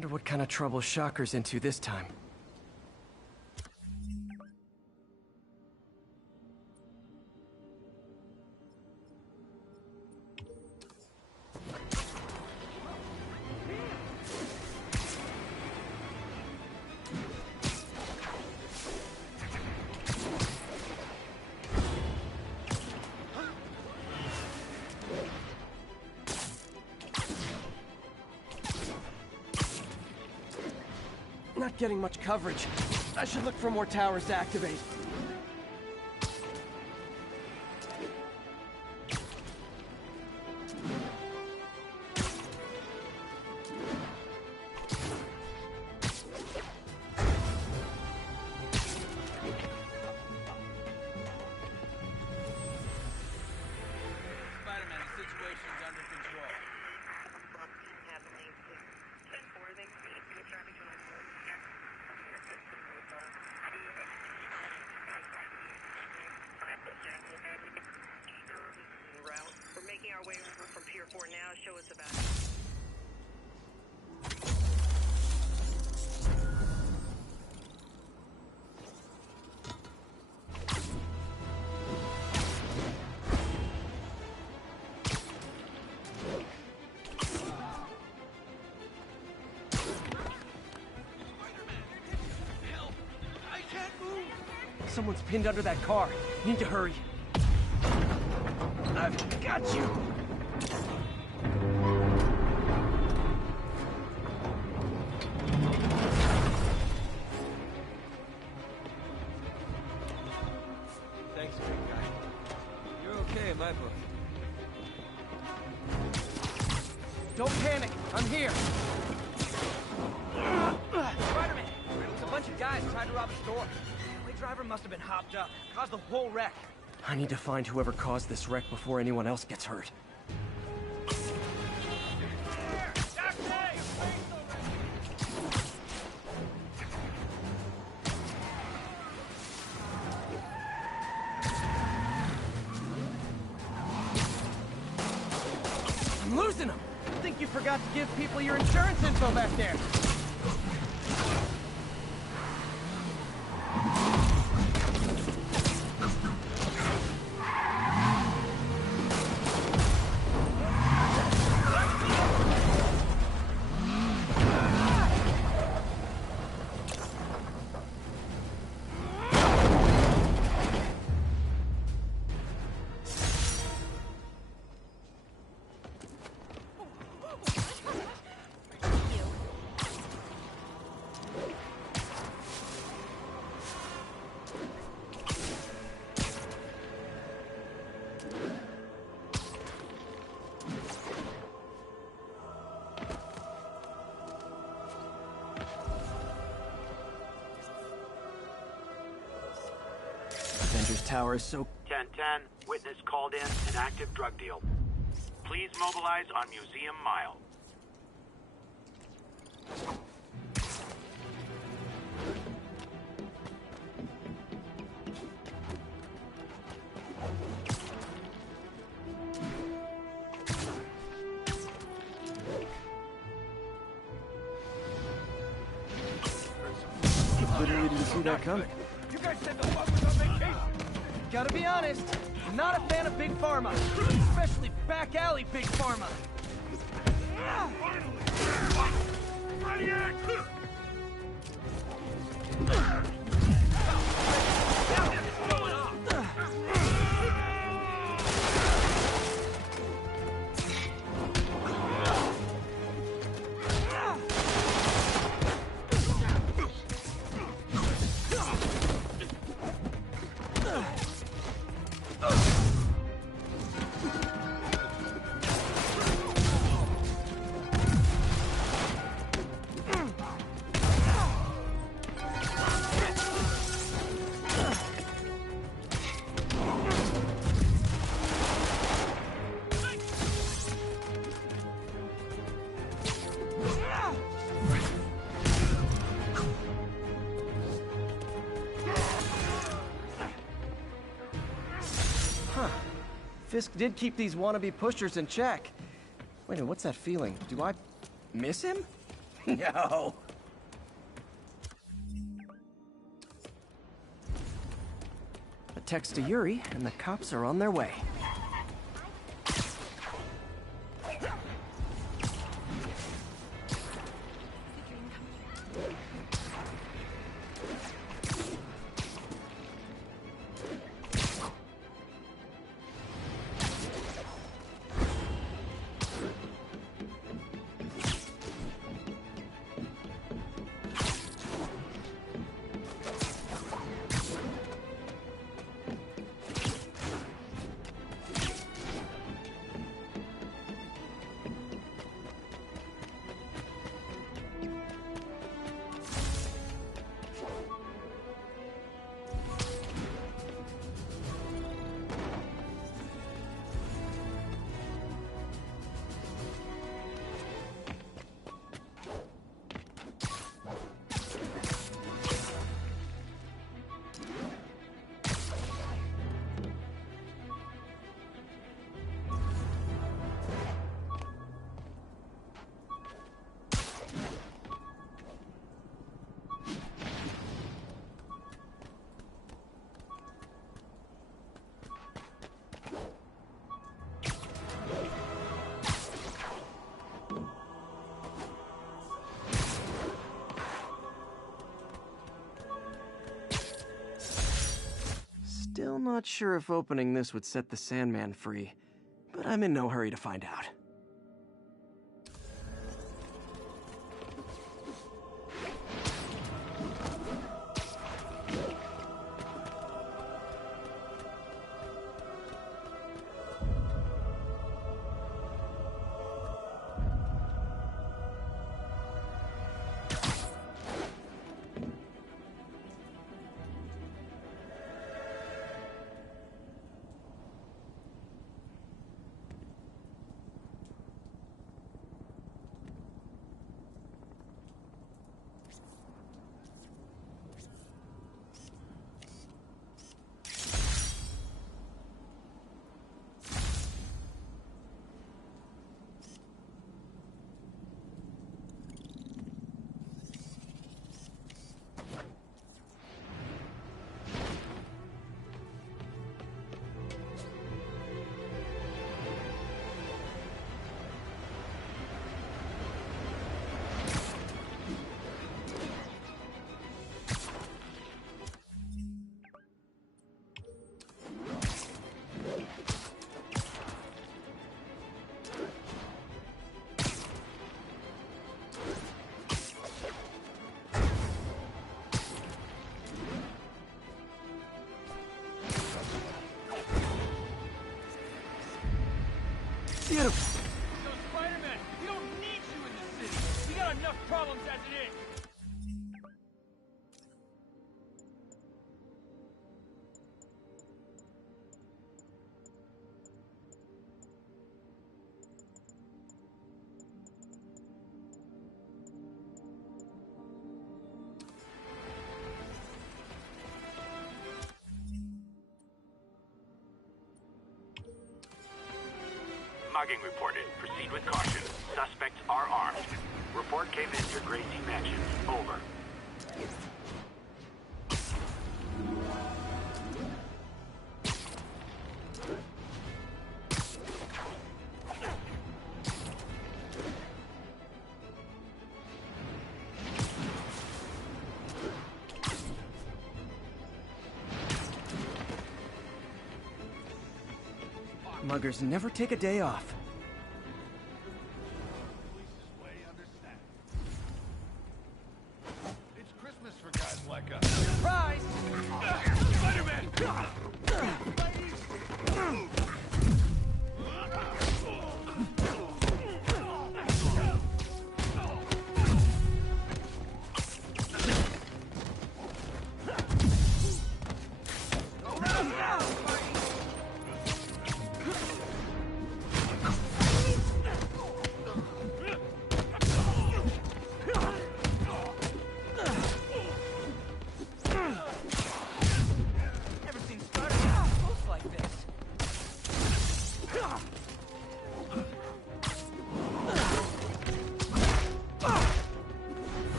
Wonder what kind of trouble Shocker's into this time. Not getting much coverage. I should look for more towers to activate. We're making our way over from Pier 4 now. Show us about Someone's pinned under that car. Need to hurry. I've got you! Thanks, big guy. You're okay in my book. Don't panic! I'm here! Spider-Man! It was a bunch of guys trying to rob a store. The driver must have been hopped up. Caused the whole wreck. I need to find whoever caused this wreck before anyone else gets hurt. I'm losing them! I think you forgot to give people your insurance info back there. Avengers Tower is so... 10-10, witness called in an active drug deal. Please mobilize on Museum Mile. Literally didn't see that coming. You guys said the fuck was on vacation! Gotta be honest, I'm not a fan of Big Pharma. Especially back alley Big Pharma. Fisk did keep these wannabe pushers in check. Wait a minute, what's that feeling? Do I miss him? No. A text to Yuri, and the cops are on their way. Still not sure if opening this would set the Sandman free, but I'm in no hurry to find out. Beautiful. So, Spider-Man, we don't need you in the city. We got enough problems as it is. Mugging reported. Proceed with caution. Suspects are armed. Report came in to Gracie Mansion. Over. Muggers never take a day off. It's Christmas for guys like us. Surprise! Spider-Man!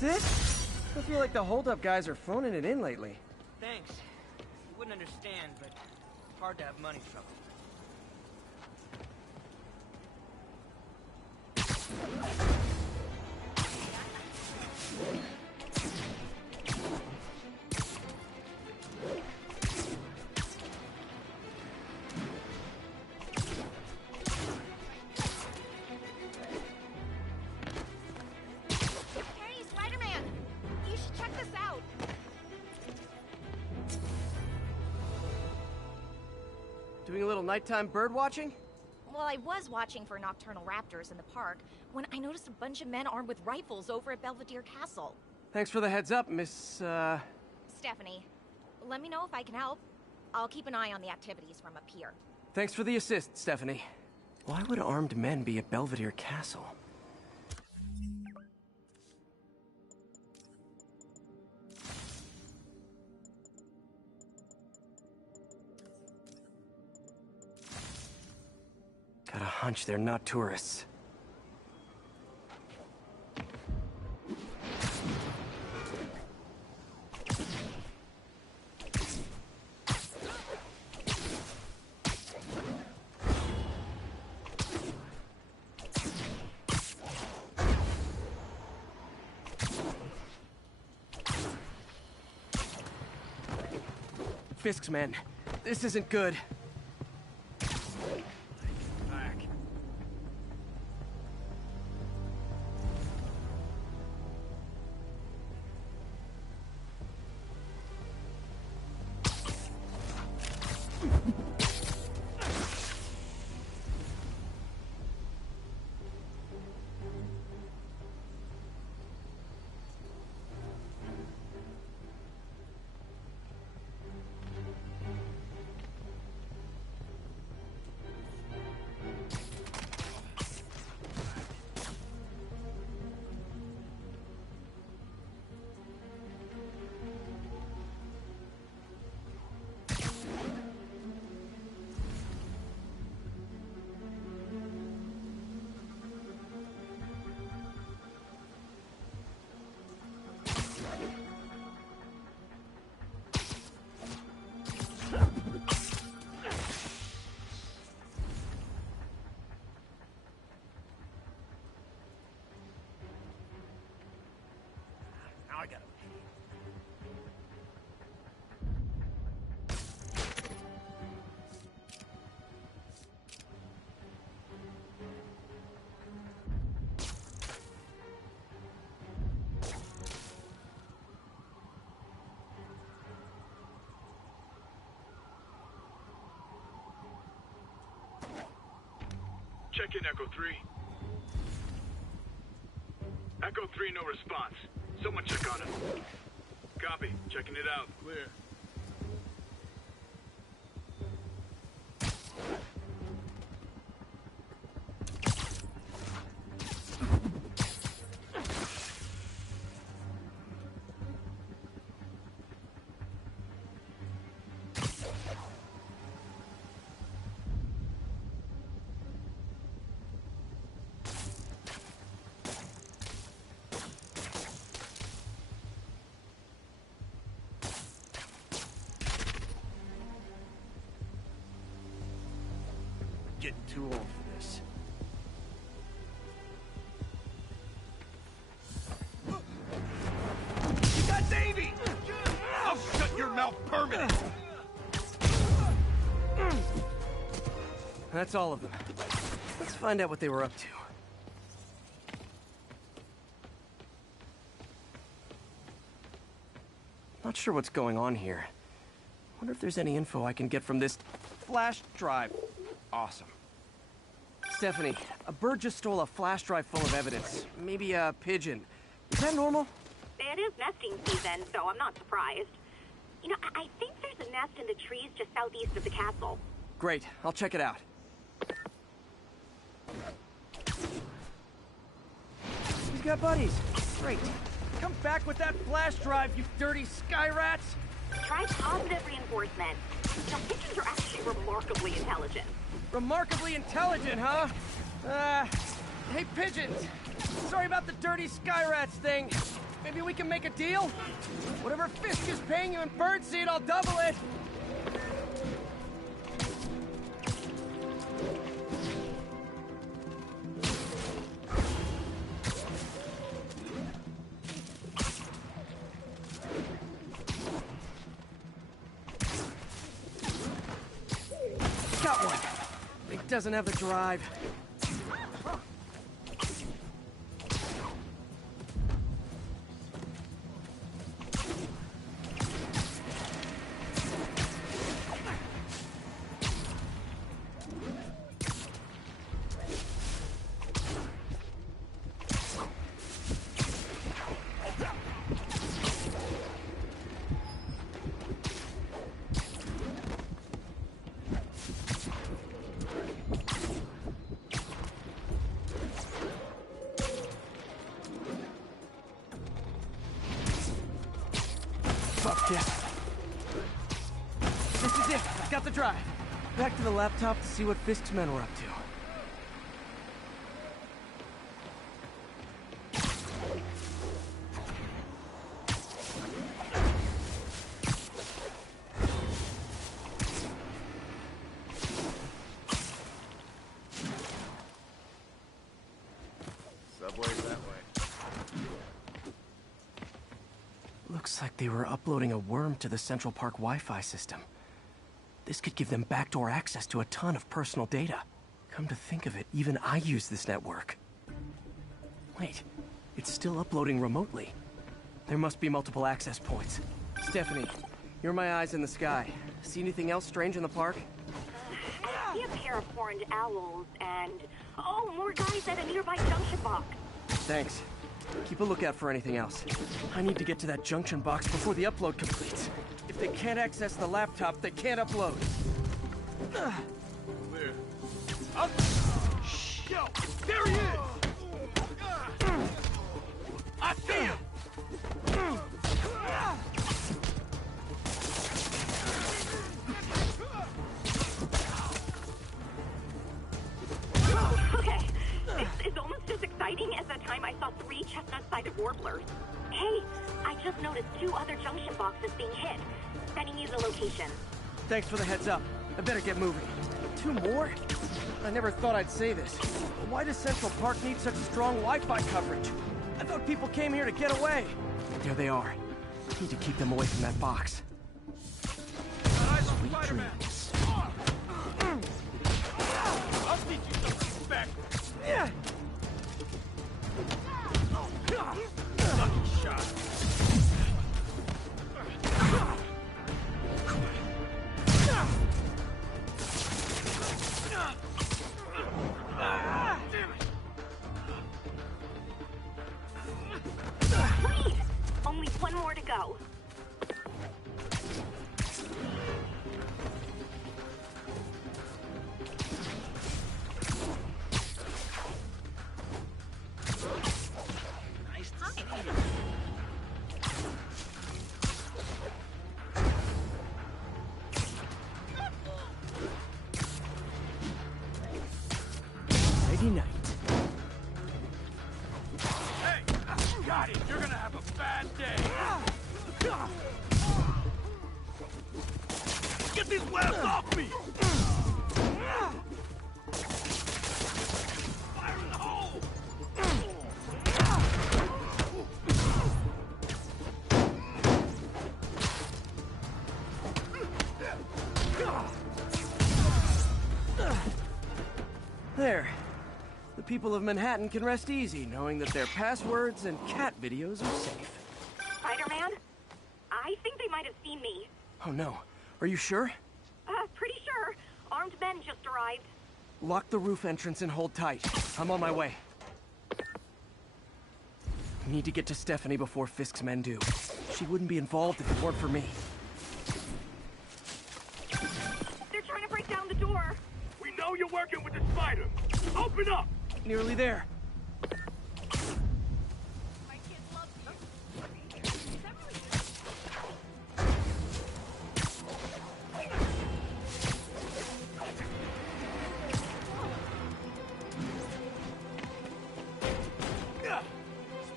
That's it? I feel like the hold-up guys are phoning it in lately. Thanks. You wouldn't understand, but it's hard to have money trouble. Doing a little nighttime bird watching? Well, I was watching for nocturnal raptors in the park when I noticed a bunch of men armed with rifles over at Belvedere Castle. Thanks for the heads up, Miss, Stephanie, let me know if I can help. I'll keep an eye on the activities from up here. Thanks for the assist, Stephanie. Why would armed men be at Belvedere Castle? Got a hunch they're not tourists. Fisk's men, this isn't good. Now I gotta pay. Check in, Echo 3. Echo 3, no response. Someone check on him. Copy. Checking it out. Clear. Getting too old for this. You got Davey! I'll shut your mouth permanent! That's all of them. Let's find out what they were up to. Not sure what's going on here. Wonder if there's any info I can get from this flash drive. Awesome. Stephanie, a bird just stole a flash drive full of evidence. Maybe a pigeon. Is that normal? It is nesting season, so I'm not surprised. You know, I think there's a nest in the trees just southeast of the castle. Great, I'll check it out. He's got buddies. Great. Come back with that flash drive, you dirty sky rats! Try positive reinforcement. You know, pigeons are actually remarkably intelligent. Remarkably intelligent, huh? Hey, pigeons! Sorry about the dirty sky rats thing. Maybe we can make a deal? Whatever Fisk is paying you in birdseed, I'll double it! Got one. It doesn't have the drive. Fuck this. This is it. I got the drive. Back to the laptop to see what Fisk's men were up to. Subway's that way. Looks like they were uploading a worm to the Central Park Wi-Fi system. This could give them backdoor access to a ton of personal data. Come to think of it, even I use this network. Wait, it's still uploading remotely. There must be multiple access points. Stephanie, you're my eyes in the sky. See anything else strange in the park? I see a pair of horned owls and... oh, more guys at a nearby junction box. Thanks. Keep a lookout for anything else. I need to get to that junction box before the upload completes. If they can't access the laptop, they can't upload. Clear. Up! Yo! There he is! I see him! Okay, this is almost as exciting as the time I saw 3 chestnut-sided warblers. Hey, I just noticed 2 other junction boxes being hit. Sending you the location. Thanks for the heads up. I better get moving. 2 more? I never thought I'd say this. Why does Central Park need such strong Wi-Fi coverage? I thought people came here to get away. There they are. Need to keep them away from that box. Sweet dreams. I'll teach you some respect! Yeah. Lucky shot! Wait! Only 1 more to go. Lady night. Hey! Got it! You're gonna have a bad day! Get these webs off me! Fire in the hole! There. The people of Manhattan can rest easy, knowing that their passwords and cat videos are safe. Spider-Man? I think they might have seen me. Oh no. Are you sure? Pretty sure. Armed men just arrived. Lock the roof entrance and hold tight. I'm on my way. Need to get to Stephanie before Fisk's men do. She wouldn't be involved if it weren't for me. They're trying to break down the door. We know you're working with the spider! Open up! Nearly there.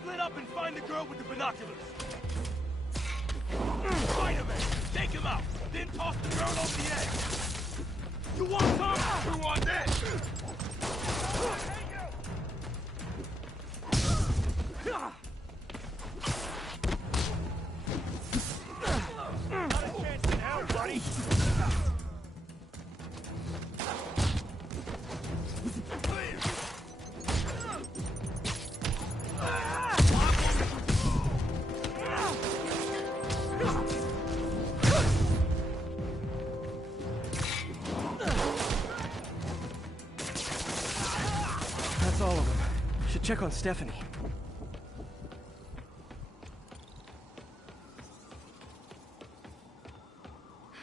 Split up and find the girl with the binoculars. Spider-Man, take him out, then toss the girl off the edge. You want some? You want this? Not a chance in hell, buddy. That's all of them. Should check on Stephanie.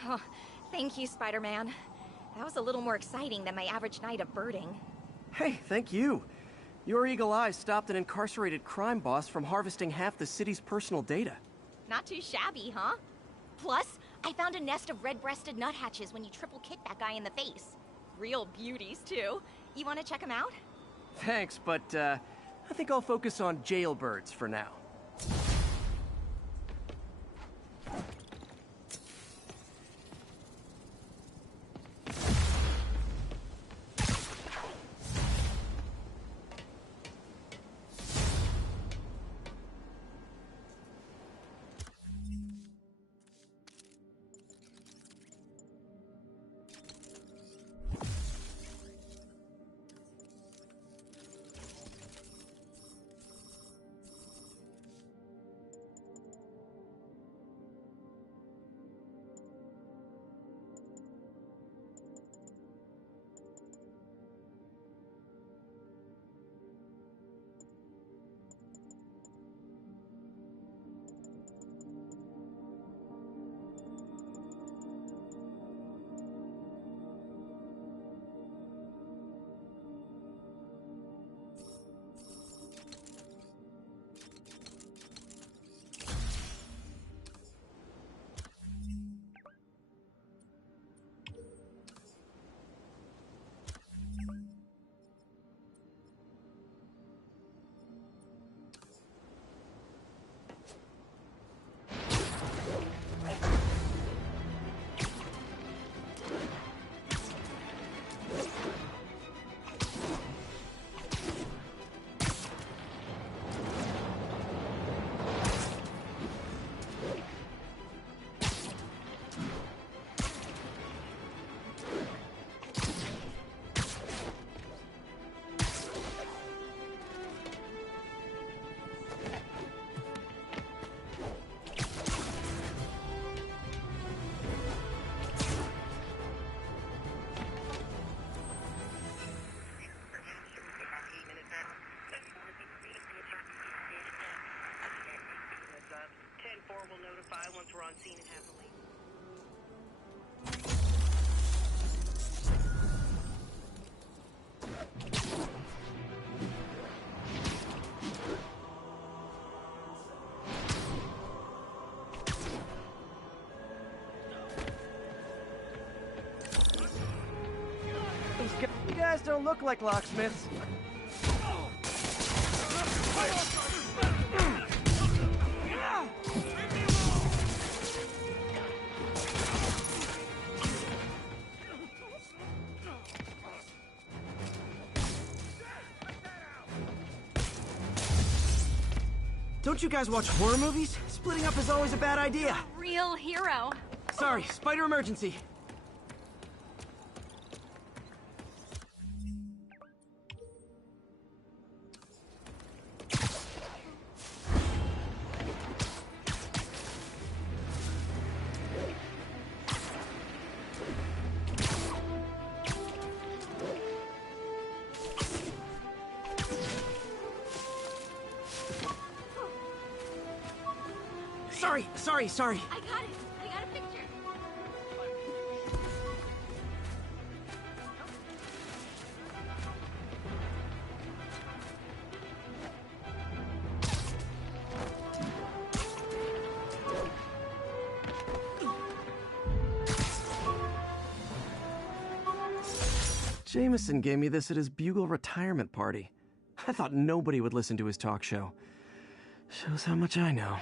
Oh, thank you, Spider-Man. That was a little more exciting than my average night of birding. Hey, thank you. Your eagle eyes stopped an incarcerated crime boss from harvesting half the city's personal data. Not too shabby, huh? Plus, I found a nest of red-breasted nuthatches when you triple kicked that guy in the face. Real beauties, too. You want to check them out? Thanks, but I think I'll focus on jailbirds for now. Will notify once we're on scene and have the lead. You guys don't look like locksmiths. Don't you guys watch horror movies? Splitting up is always a bad idea. Real hero. Sorry, spider emergency. Sorry. I got it. I got a picture. Jameson gave me this at his Bugle retirement party. I thought nobody would listen to his talk show. Shows how much I know.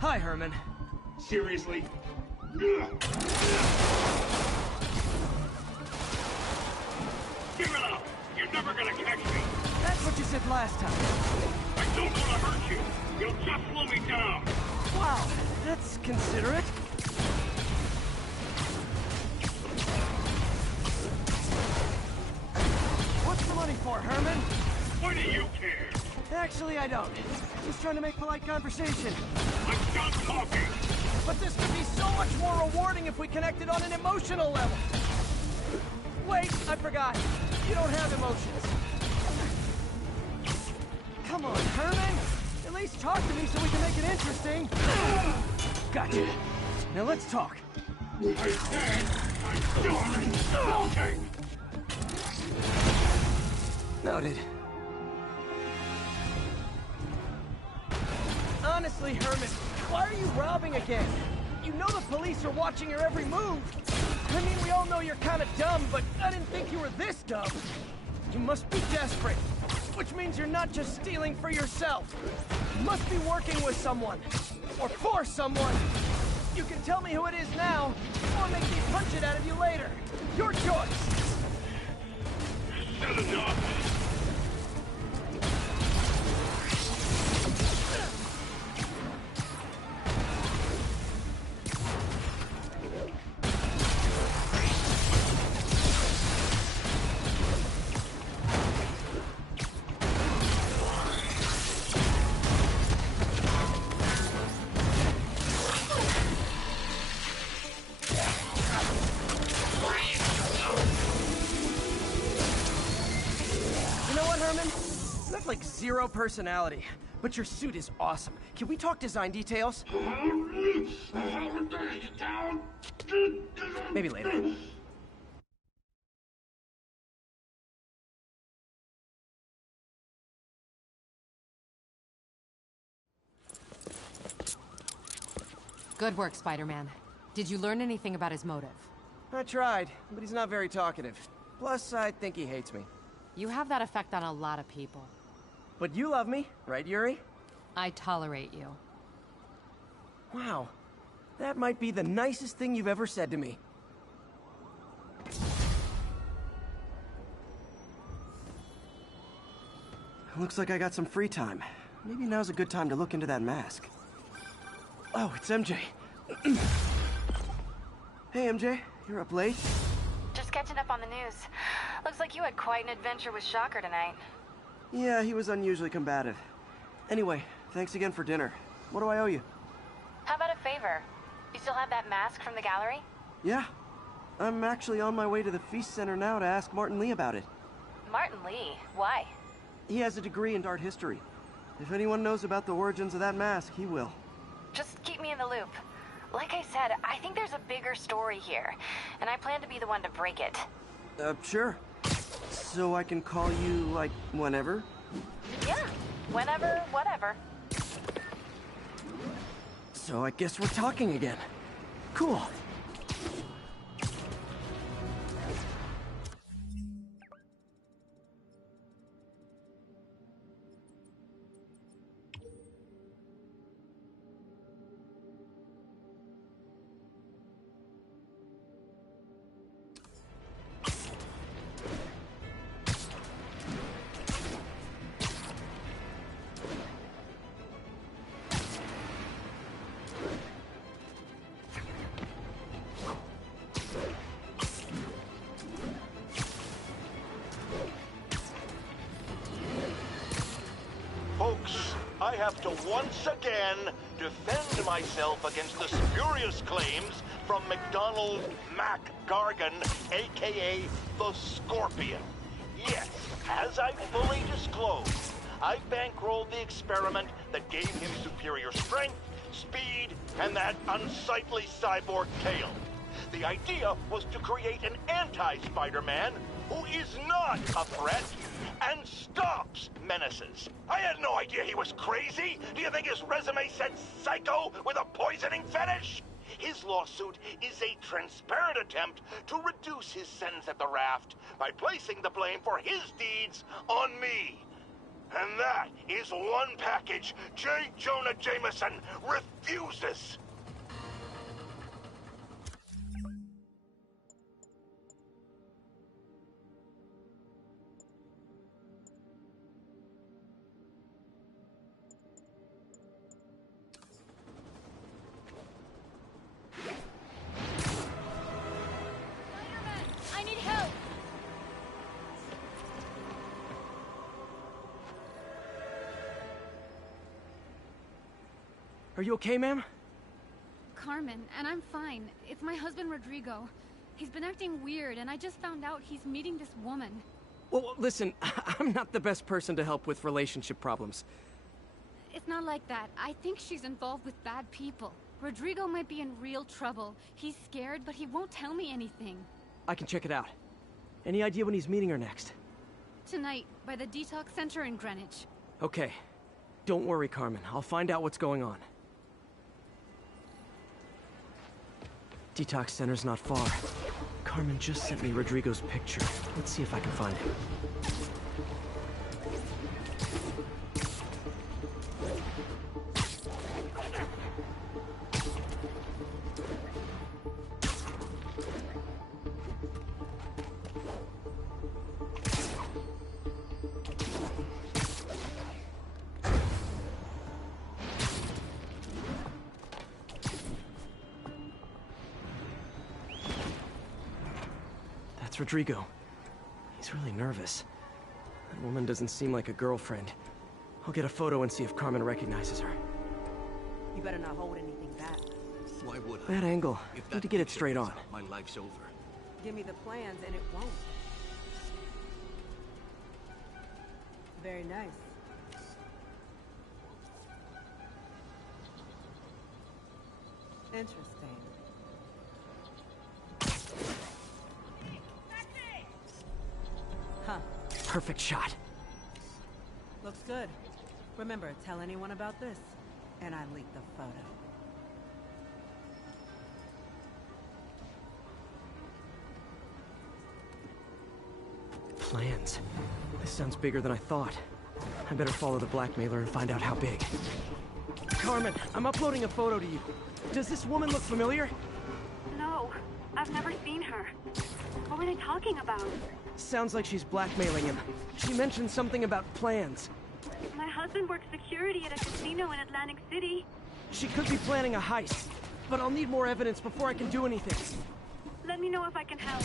Hi, Herman. Seriously? Give it up! You're never gonna catch me! That's what you said last time. I don't want to hurt you! You'll just slow me down! Wow, that's considerate. What's the money for, Herman? Why do you care? Actually, I don't. Just trying to make polite conversation. I'm done talking! But this could be so much more rewarding if we connected on an emotional level. Wait, I forgot. You don't have emotions. Come on, Herman. At least talk to me so we can make it interesting. Gotcha. Now let's talk. I said I'm done talking! Noted. Honestly, Herman, why are you robbing again? You know the police are watching your every move. I mean, we all know you're kind of dumb, but I didn't think you were this dumb. You must be desperate, which means you're not just stealing for yourself. You must be working with someone, or for someone. You can tell me who it is now, or make me punch it out of you later. Your choice. Said enough! have like zero personality, but your suit is awesome. Can we talk design details? Maybe later. Good work, Spider-Man. Did you learn anything about his motive? I tried, but he's not very talkative. Plus, I think he hates me. You have that effect on a lot of people. But you love me, right, Yuri? I tolerate you. Wow. That might be the nicest thing you've ever said to me. Looks like I got some free time. Maybe now's a good time to look into that mask. Oh, it's MJ. Hey, MJ. You're up late? Just catching up on the news. Looks like you had quite an adventure with Shocker tonight. Yeah, he was unusually combative. Anyway, thanks again for dinner. What do I owe you? How about a favor? You still have that mask from the gallery? Yeah. I'm actually on my way to the Feast Center now to ask Martin Lee about it. Martin Lee? Why? He has a degree in art history. If anyone knows about the origins of that mask, he will. Just keep me in the loop. Like I said, I think there's a bigger story here, and I plan to be the one to break it. Sure. So I can call you, like, whenever? Yeah, whenever, whatever. So I guess we're talking again. Cool. Folks, I have to once again defend myself against the spurious claims from McDonald Mac Gargan, aka the Scorpion. Yes, as I fully disclosed, I bankrolled the experiment that gave him superior strength, speed, and that unsightly cyborg tail. The idea was to create an anti-Spider-Man who is not a threat and stops menaces. I had no idea he was crazy. Do you think his resume said psycho with a poisoning fetish? His lawsuit is a transparent attempt to reduce his sentence at the raft by placing the blame for his deeds on me. And that is one package J. Jonah Jameson refuses. I need help! Are you okay, ma'am? Carmen, and I'm fine. It's my husband, Rodrigo. He's been acting weird, and I just found out he's meeting this woman. Well, listen, I'm not the best person to help with relationship problems. It's not like that. I think she's involved with bad people. Rodrigo might be in real trouble. He's scared, but he won't tell me anything. I can check it out. Any idea when he's meeting her next? Tonight, by the detox center in Greenwich. Okay. Don't worry, Carmen. I'll find out what's going on. Detox center's not far. Carmen just sent me Rodrigo's picture. Let's see if I can find him. That's Rodrigo. He's really nervous. That woman doesn't seem like a girlfriend. I'll get a photo and see if Carmen recognizes her. You better not hold anything back. Why would I? Bad angle. Need to get it straight on. My life's over. Give me the plans and it won't. Very nice. Interesting. Huh. Perfect shot. Looks good. Remember, tell anyone about this, and I leak the photo. Plans. This sounds bigger than I thought. I better follow the blackmailer and find out how big. Carmen, I'm uploading a photo to you. Does this woman look familiar? No, I've never seen her. What were they talking about? Sounds like she's blackmailing him. She mentioned something about plans. My husband works security at a casino in Atlantic City. She could be planning a heist, but I'll need more evidence before I can do anything. Let me know if I can help.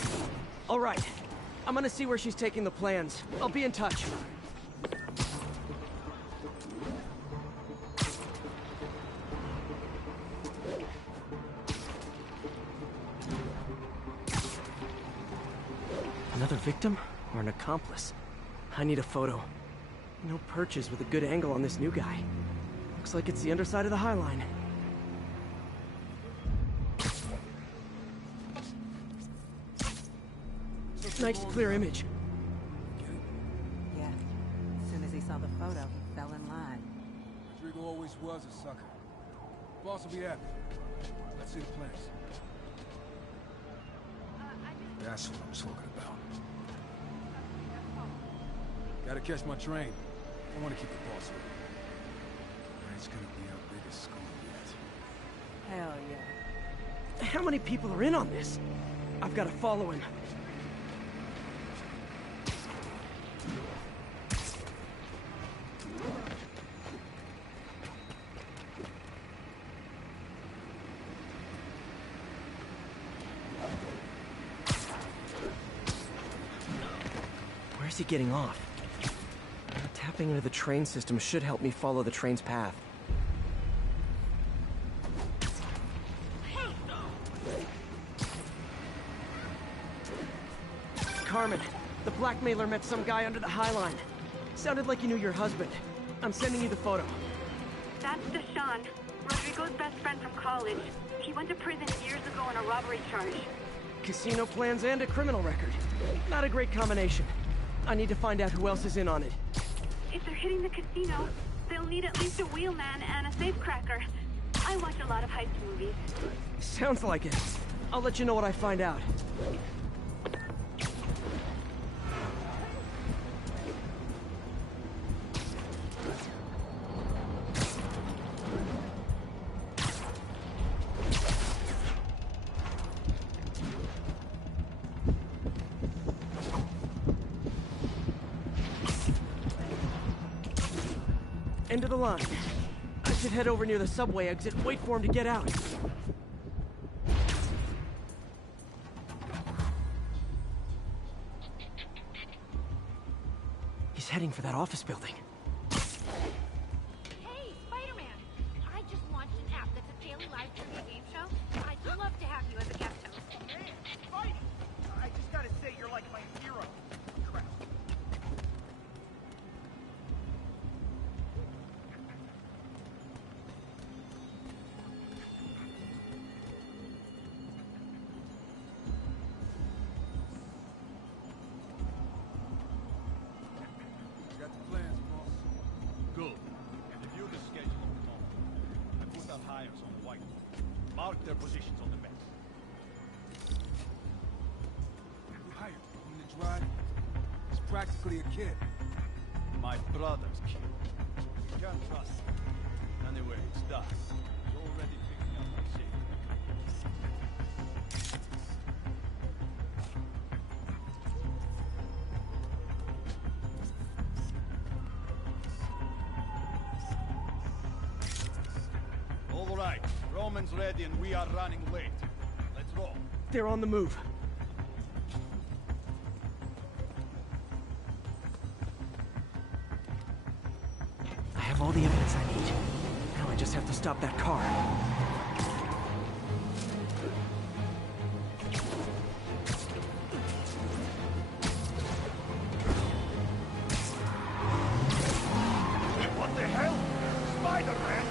All right. I'm gonna see where she's taking the plans. I'll be in touch. Another victim or an accomplice? I need a photo. No perches with a good angle on this new guy. Looks like it's the underside of the High Line. Nice clear image. Yeah. As soon as he saw the photo, he fell in line. Rodrigo always was a sucker. Boss will be happy. Let's see the plans. That's what I'm talking about. Gotta catch my train. I want to keep the boss with me. It's gonna be our biggest school yet. Hell yeah. How many people are in on this? I've got to follow him. Where's he getting off? Tapping into the train system should help me follow the train's path. Carmen, the blackmailer met some guy under the High Line. Sounded like you knew your husband. I'm sending you the photo. That's Deshaun, Rodrigo's best friend from college. He went to prison years ago on a robbery charge. Casino plans and a criminal record. Not a great combination. I need to find out who else is in on it. If they're hitting the casino, they'll need at least a wheelman and a safecracker. I watch a lot of heist movies. Sounds like it. I'll let you know what I find out. End of the line. I should head over near the subway exit and wait for him to get out. He's heading for that office building. Hey, Spider-Man! I just launched an app that's a daily live trivia game show. I'd love to have you as a guest host. Hey, Spidey! I just gotta say, you're like my hero. Crap. Got the plans, boss. Good. Review the schedule of the moment. I put out hires on the whiteboard. Mark their positions on the map. You hired him to drive? He's practically a kid. My brother's kid. You can't trust him. Anyway, it's dark. He's already picking up my shape. All right, Roman's ready and we are running late. Let's roll. They're on the move. I have all the evidence I need. Now I just have to stop that car. What the hell? Spider-Man!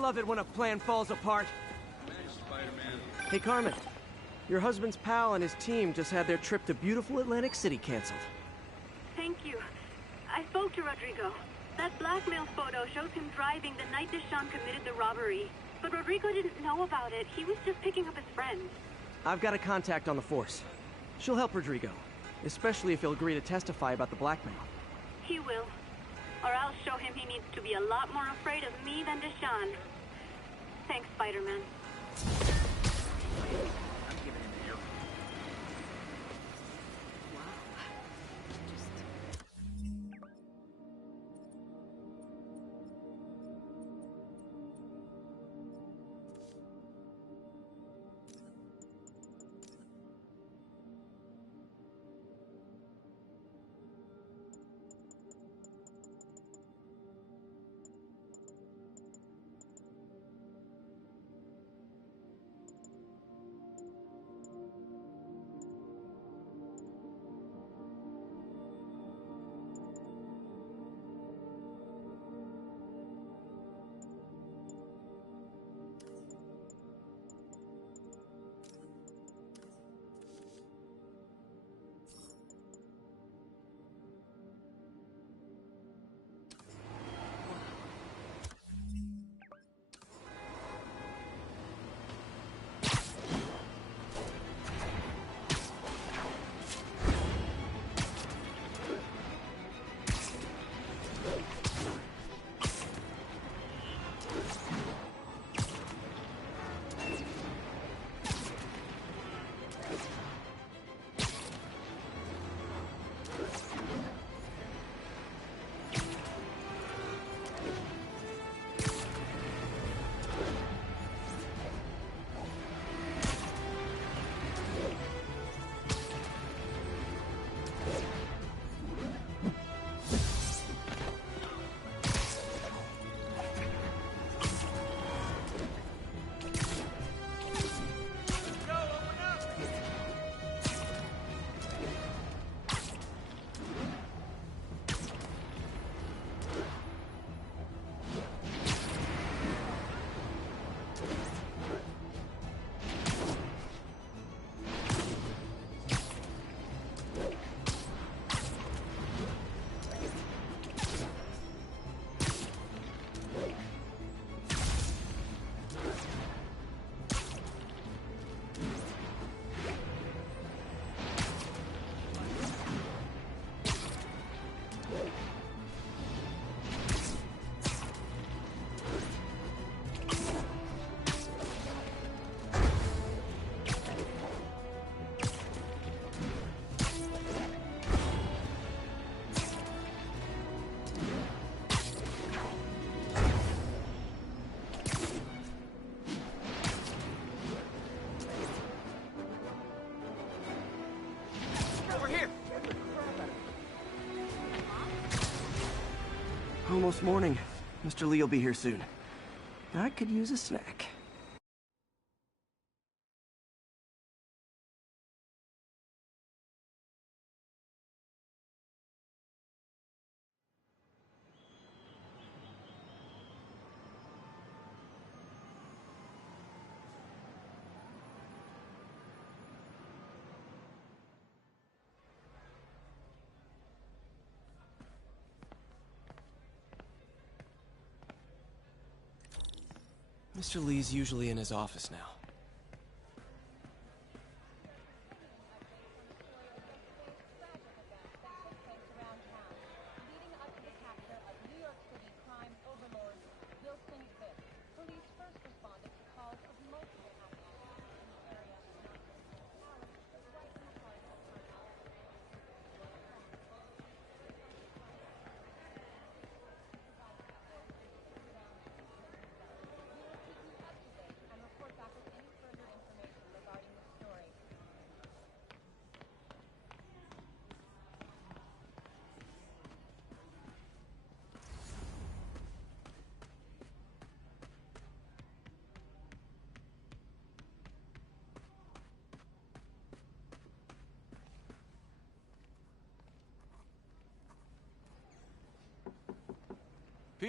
love it when a plan falls apart. Thanks, Spider-Man. Hey, Carmen. Your husband's pal and his team just had their trip to beautiful Atlantic City canceled. Thank you. I spoke to Rodrigo. That blackmail photo shows him driving the night Deshaun committed the robbery. But Rodrigo didn't know about it. He was just picking up his friends. I've got a contact on the force. She'll help Rodrigo, especially if he'll agree to testify about the blackmail. He will. Or I'll show him he needs to be a lot more afraid of me than Deshaun. Thanks, Spider-Man. Almost morning. Mr. Lee will be here soon. I could use a snack. Mr. Lee's usually in his office now.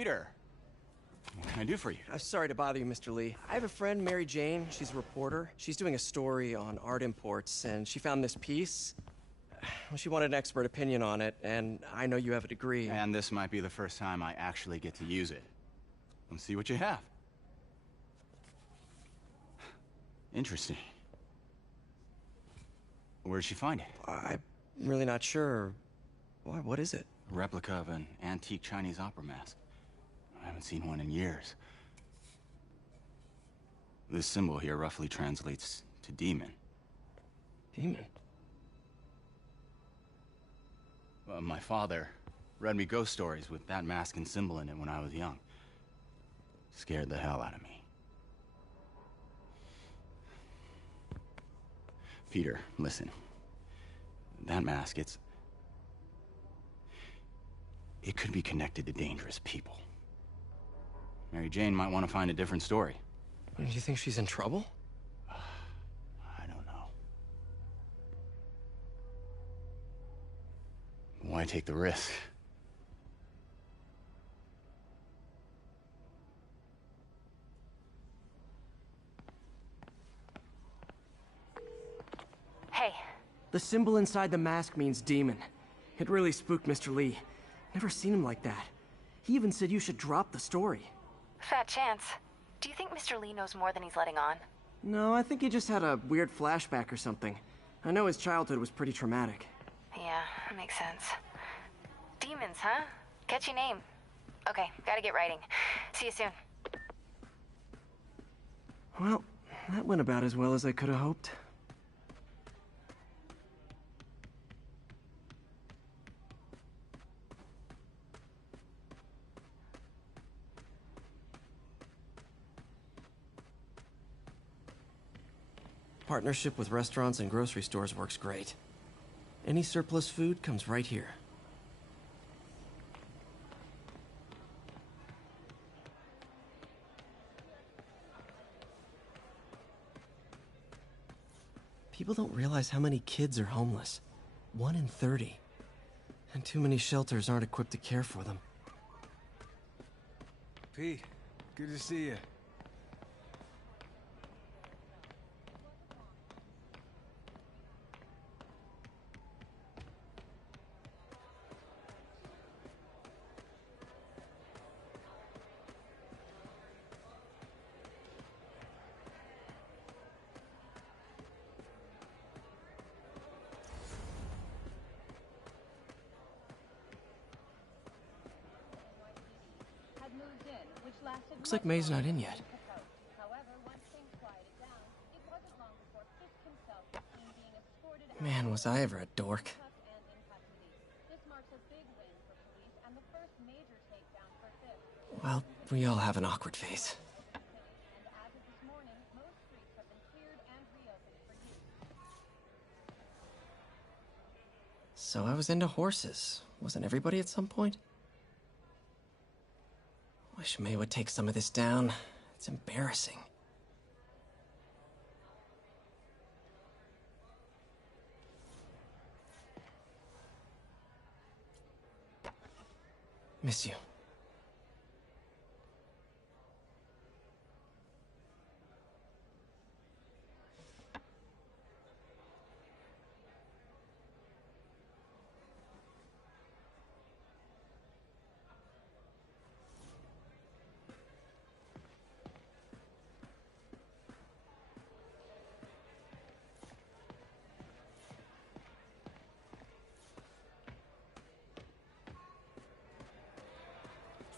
Peter, can I do for you? Sorry to bother you, Mr. Lee. I have a friend, Mary Jane. She's a reporter. She's doing a story on art imports, and she found this piece. Well, she wanted an expert opinion on it, and I know you have a degree. And this might be the first time I actually get to use it. Let's see what you have. Interesting. Where'd she find it? I'm really not sure. Why, what is it? A replica of an antique Chinese opera mask. I haven't seen one in years. This symbol here roughly translates to demon. Demon? My father read me ghost stories with that mask and symbol in it when I was young. Scared the hell out of me. Peter, listen. That mask, it could be connected to dangerous people. Mary Jane might want to find a different story. Do you think she's in trouble? I don't know. Why take the risk? Hey. The symbol inside the mask means demon. It really spooked Mr. Lee. Never seen him like that. He even said you should drop the story. Fat chance. Do you think Mr. Lee knows more than he's letting on? No, I think he just had a weird flashback or something. I know his childhood was pretty traumatic. Yeah, makes sense. Demons, huh? Catchy name. Okay, gotta get writing. See you soon. Well, that went about as well as I could have hoped. Partnership with restaurants and grocery stores works great. Any surplus food comes right here. People don't realize how many kids are homeless. 1 in 30. And too many shelters aren't equipped to care for them. Pete, good to see you. Looks like May's not in yet. Man, was I ever a dork. Well, we all have an awkward phase. So I was into horses. Wasn't everybody at some point? Wish May would take some of this down. It's embarrassing. Miss you.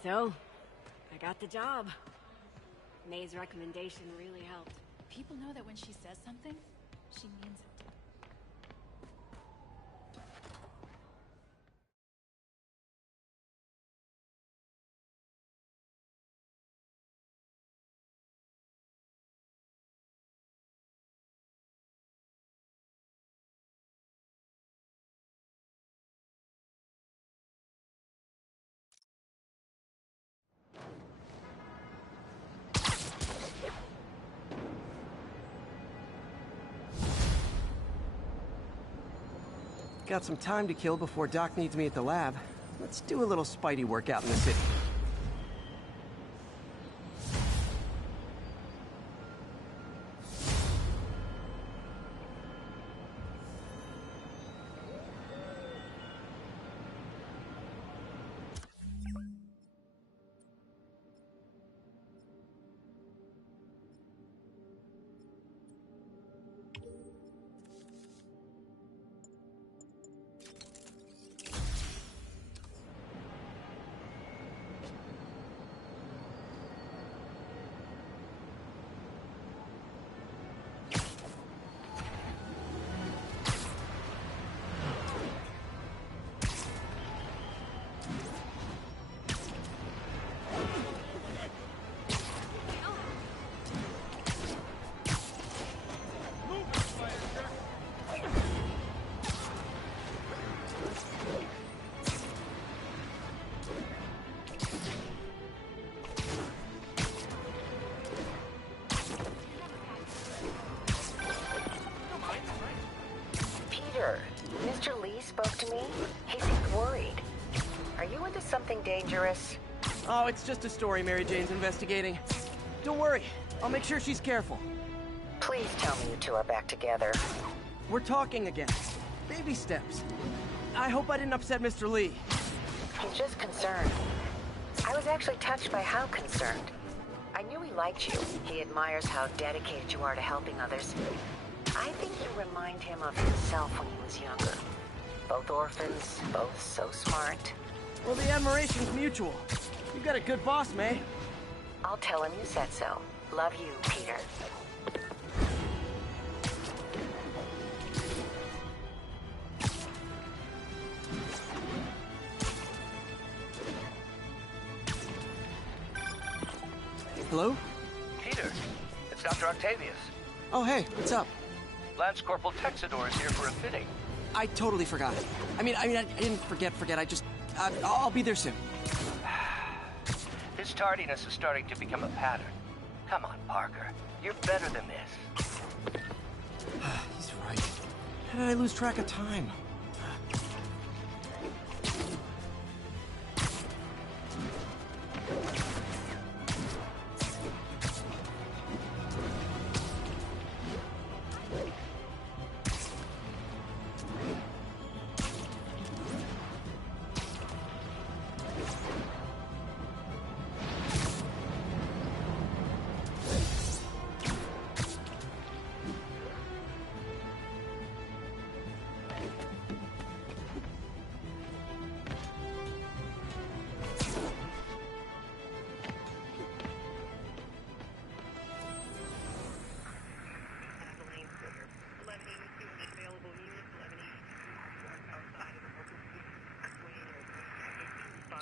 So, I got the job. May's recommendation really helped. People know that when she says something, she means it. Got some time to kill before Doc needs me at the lab. Let's do a little Spidey workout in the city. Nothing dangerous? Oh, it's just a story Mary Jane's investigating. Don't worry, I'll make sure she's careful. Please tell me you two are back together. We're talking again. Baby steps. I hope I didn't upset Mr. Lee. He's just concerned. I was actually touched by how concerned. I knew he liked you. He admires how dedicated you are to helping others. I think you remind him of himself when he was younger. Both orphans, both so smart. Well, the admiration's mutual. You got a good boss, May. I'll tell him you said so. Love you, Peter. Hello? Peter, it's Dr. Octavius. Oh, hey, what's up? Lance Corporal Texador is here for a fitting. I totally forgot. I didn't forget. I'll be there soon. His tardiness is starting to become a pattern. Come on, Parker. You're better than this. He's right. How did I lose track of time?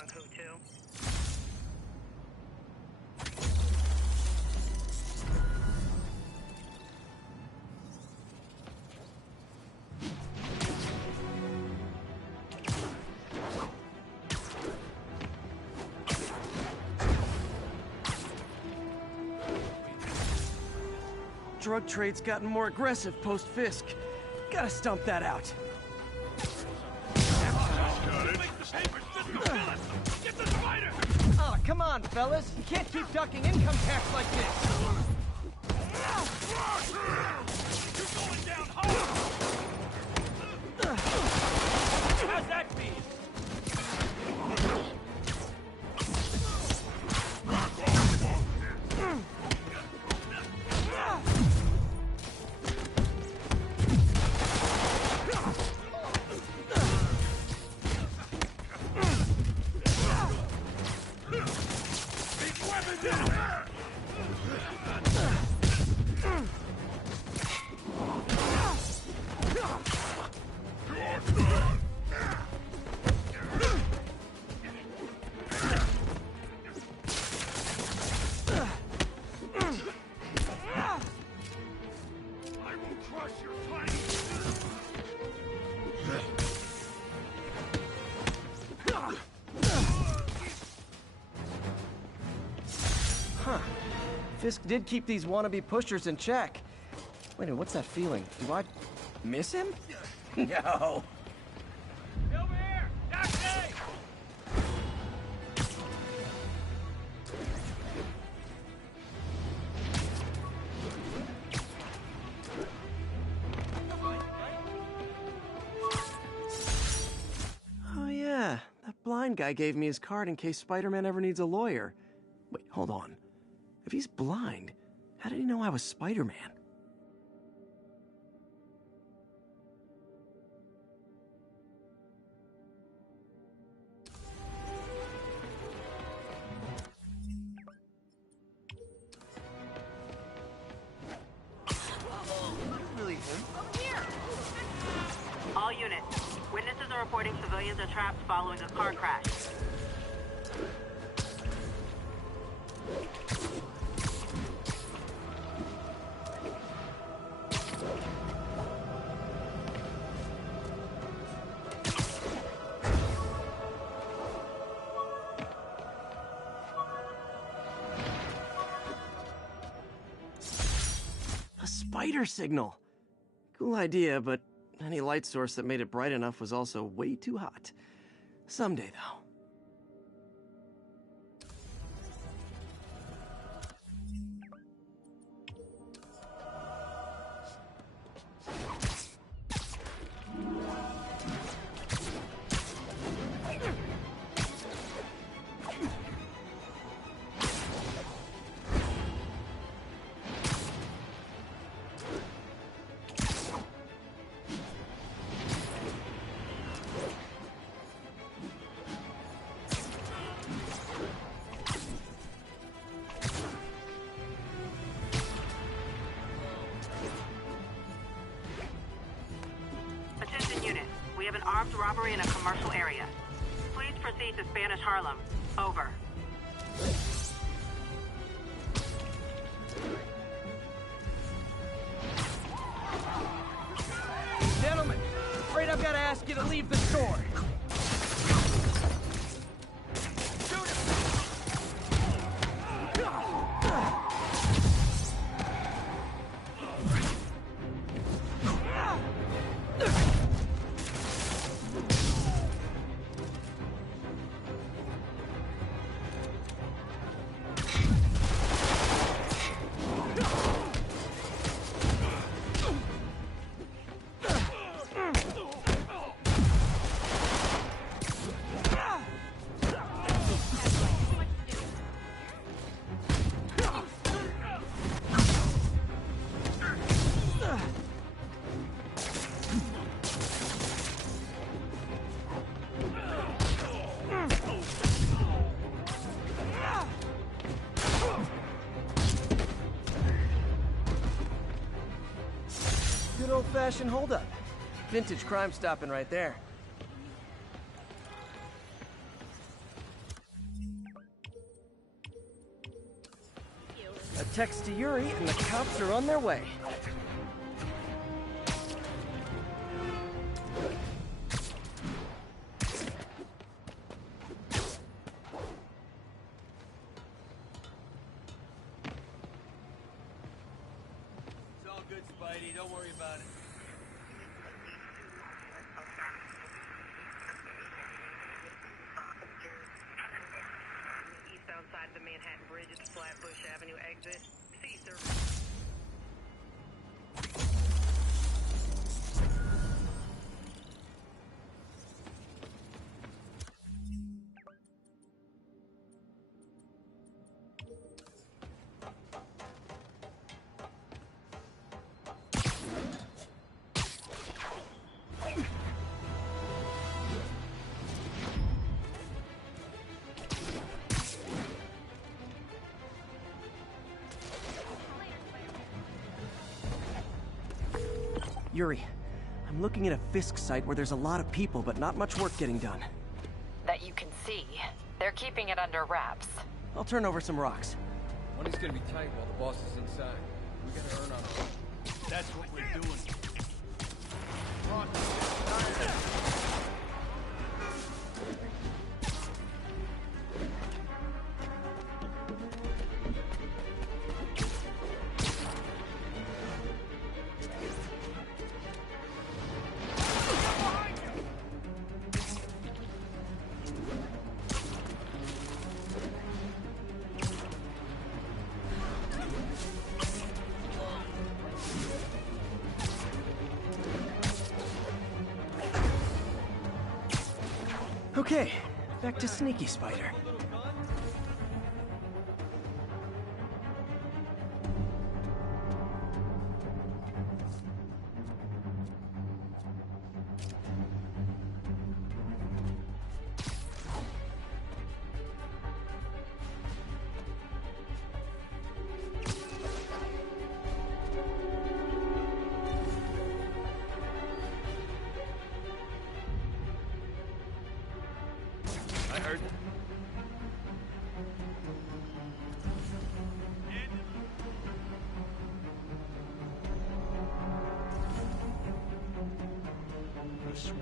Code 2. Drug trade's gotten more aggressive post-Fisk. Gotta stomp that out. Oh, come on, fellas. You can't keep ducking income tax like this. You're going down hard! How's that feel? Fisk did keep these wannabe pushers in check. Wait a minute, what's that feeling? Do I miss him? No. Over here! Taxi! Oh yeah, that blind guy gave me his card in case Spider-Man ever needs a lawyer. Wait, hold on. If he's blind, how did he know I was Spider-Man? All units. Witnesses are reporting civilians are trapped following a car crash. A spider signal. Cool idea, but any light source that made it bright enough was also way too hot. Someday, though. robbery in a commercial area. Please proceed to Spanish Harlem. Over. Gentlemen, afraid I've got to ask you to leave the store. Good old-fashioned holdup. Vintage crime stopping right there. A text to Yuri, and the cops are on their way. It's all good, Spidey. Don't worry about it. Eastbound side of the Manhattan Bridge at the Flatbush Avenue exit. See, sir. Yuri, I'm looking at a Fisk site where there's a lot of people, but not much work getting done. That you can see. They're keeping it under wraps. I'll turn over some rocks. Money's gonna be tight while the boss is inside. We gotta earn on our own. That's what we're doing. Okay, back to Sneaky Spider. I heard that. Could've sworn.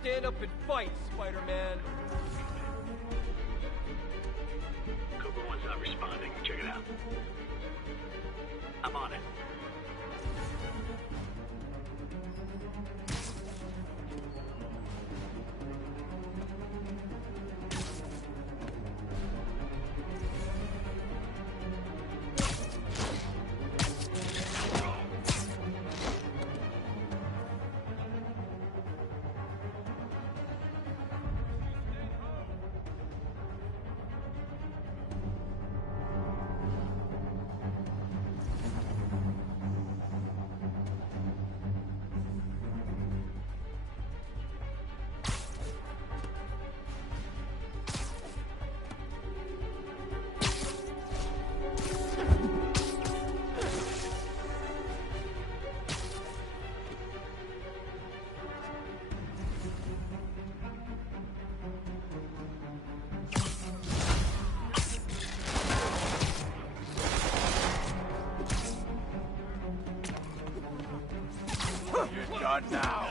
Stand up and fight, Spider-Man. I'm on it. You're done now.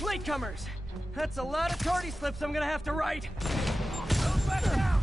Latecomers! That's a lot of tardy slips I'm gonna have to write! Back down!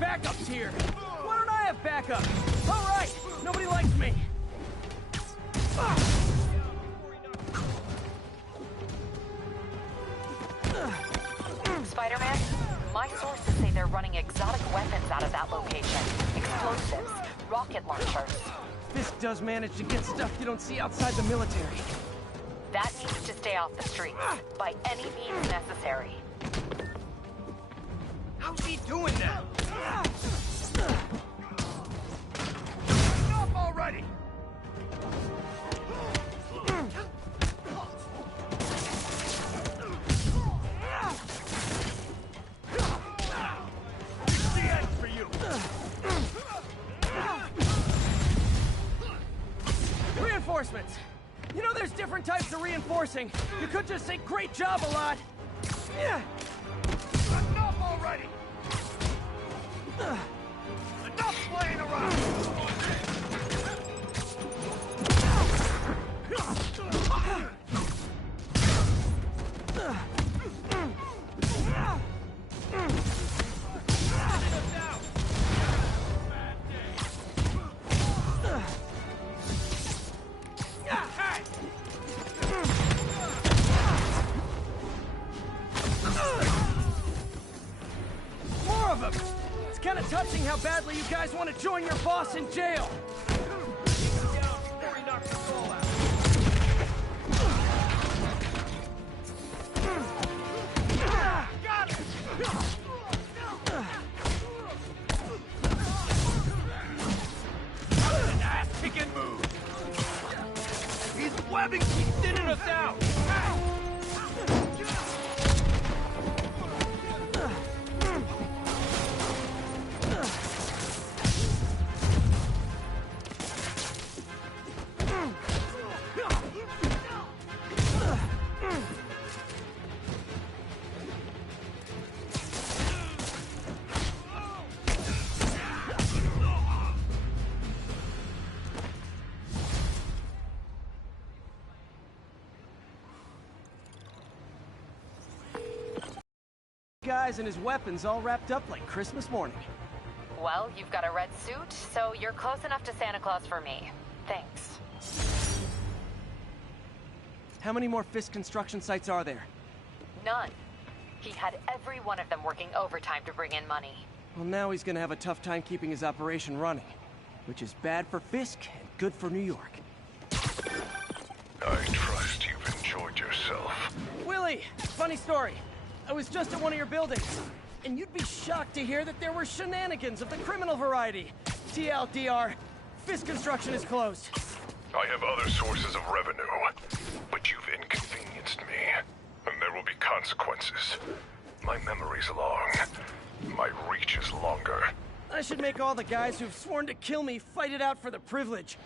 Backup's here! Why don't I have backup? Alright! Nobody likes me! Spider-Man, my sources say they're running exotic weapons out of that location. Explosives, rocket launchers. This does manage to get stuff you don't see outside the military. That needs to stay off the streets, by any means necessary. How's he doing that? Stop already! It's the end for you! Reinforcements! You know there's different types of reinforcing. You could just say great job a lot. Yeah. Enough already! Enough playing around! More of them! It's kind of touching how badly you guys want to join your boss in jail! Before he knocks us all out. Got it! An ass-kicking move! He's webbing, he's thinning us out! Guys and his weapons all wrapped up like Christmas morning. Well, you've got a red suit, so you're close enough to Santa Claus for me. Thanks. How many more Fisk construction sites are there? None. He had every one of them working overtime to bring in money. Well, now he's gonna have a tough time keeping his operation running. Which is bad for Fisk and good for New York. I trust you've enjoyed yourself. Willie! Funny story. I was just at one of your buildings. And you'd be shocked to hear that there were shenanigans of the criminal variety. TLDR, Fisk construction is closed. I have other sources of revenue, but you've inconvenienced me, and there will be consequences. My memory's long. My reach is longer. I should make all the guys who've sworn to kill me fight it out for the privilege.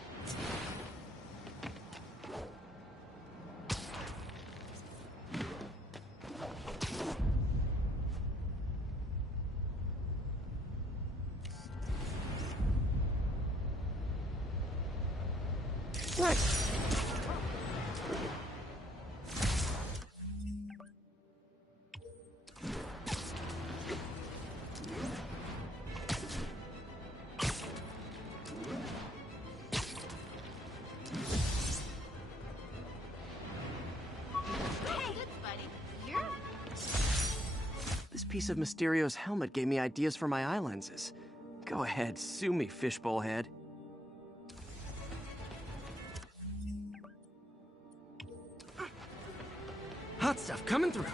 This piece of Mysterio's helmet gave me ideas for my eye lenses. Go ahead, sue me, fishbowl head. Hot stuff coming through.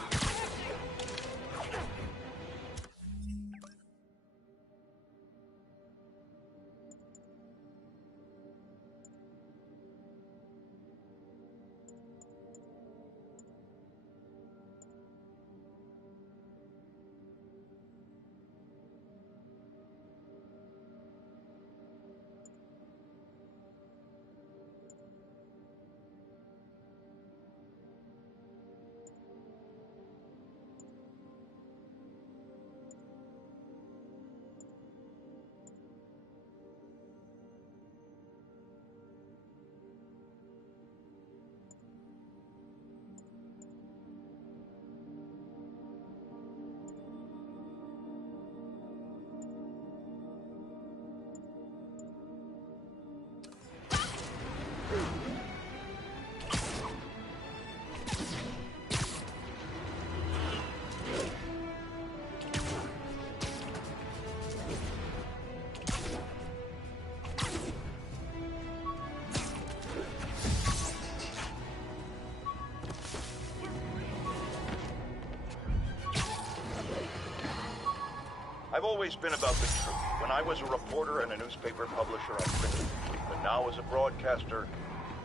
I've always been about the truth. When I was a reporter and a newspaper publisher, I printed the truth. But now as a broadcaster,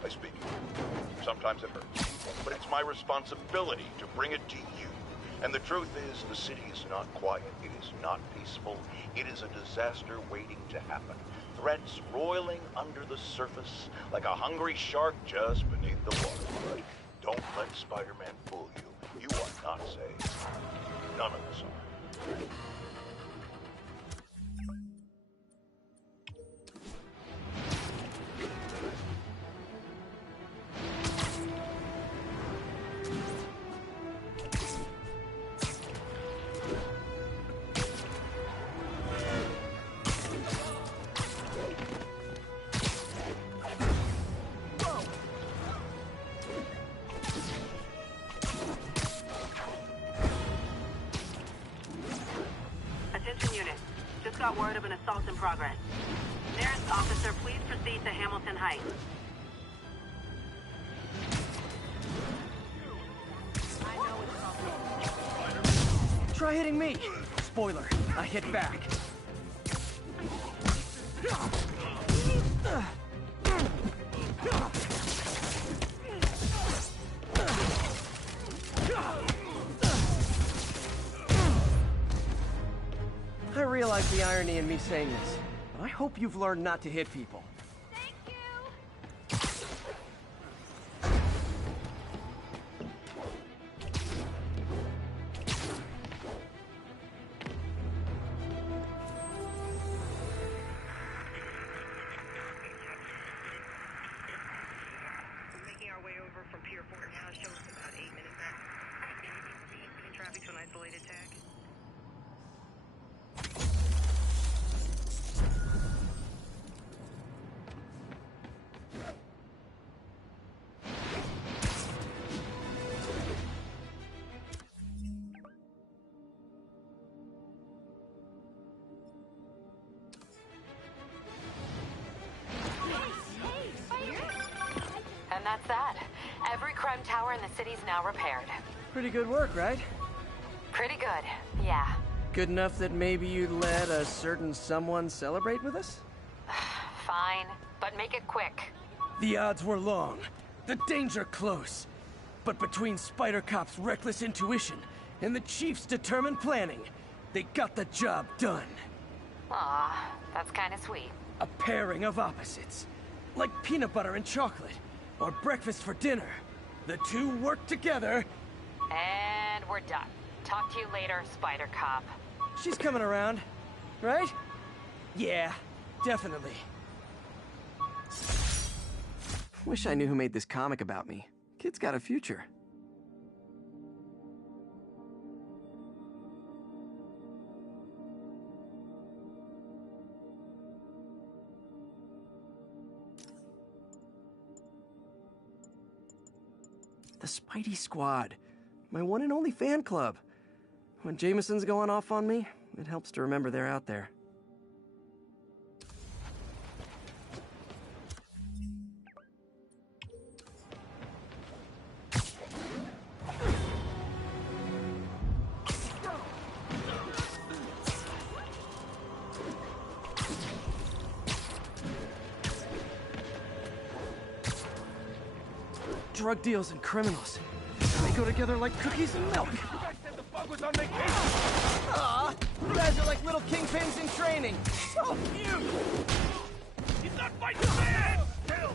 I speak it. Sometimes it hurts. But it's my responsibility to bring it to you. And the truth is, the city is not quiet. It is not peaceful. It is a disaster waiting to happen. Threats roiling under the surface like a hungry shark just beneath the water. But don't let Spider-Man fool you. You are not safe. None of us are. Got word of an assault in progress. Nearest officer, please proceed to Hamilton Heights. Try hitting me. Spoiler, I hit back. I realize the irony in me saying this, but I hope you've learned not to hit people. We're making our way over from Pier 4 now. Show us about 8 minutes back. Traffic to an isolated tag. And that's that. Every crime tower in the city's now repaired. Pretty good work, right? Pretty good, yeah. Good enough that maybe you'd let a certain someone celebrate with us? Fine, but make it quick. The odds were long, the danger close. But between Spider Cop's reckless intuition and the Chief's determined planning, they got the job done. Aw, that's kind of sweet. A pairing of opposites. Like peanut butter and chocolate, or breakfast for dinner. The two work together. And we're done. Talk to you later, Spider Cop. She's coming around, right? Yeah, definitely. Wish I knew who made this comic about me. Kid's got a future. The Spidey Squad. My one and only fan club. When Jameson's going off on me, it helps to remember they're out there. Drug deals and criminals. They go together like cookies and milk. You guys said the bug was on vacation! Aw, you guys are like little kingpins in training. So cute! He's not fighting fair! Kill!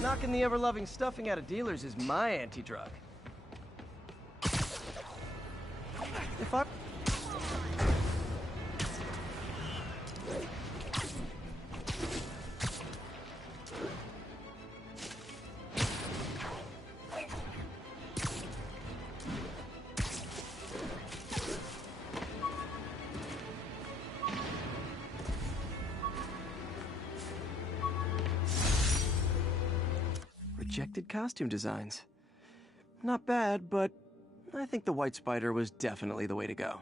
Knocking the ever-loving stuffing out of dealers is my anti-drug. If I... Rejected costume designs. Not bad, but I think the White Spider was definitely the way to go.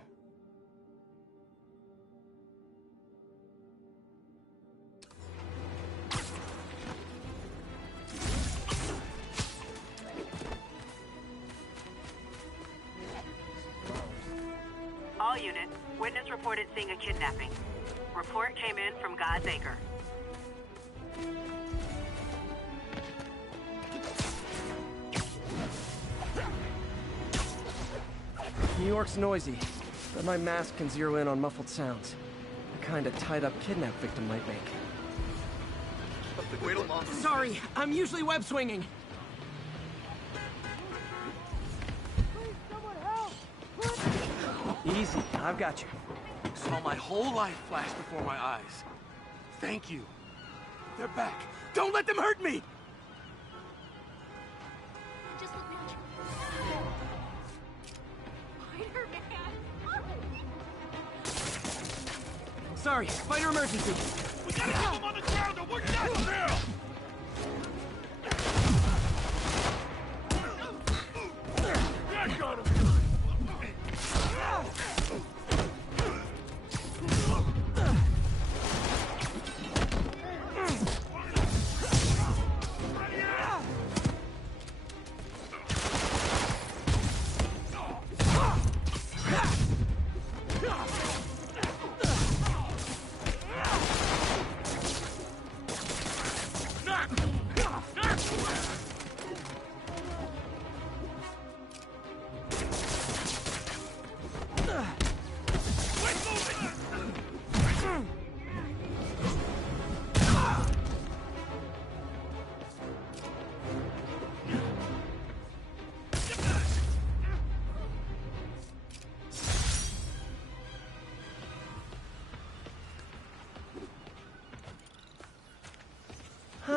All units, witness reported seeing a kidnapping. Report came in from God's Acre. New York's noisy, but my mask can zero in on muffled sounds. The kind a tied-up kidnap victim might make. Sorry, I'm usually web-swinging. Easy, I've got you. Saw my whole life flash before my eyes. Thank you. They're back. Don't let them hurt me! Just look natural. Sorry, spider emergency. We gotta keep them on the ground or we're done here! That got him!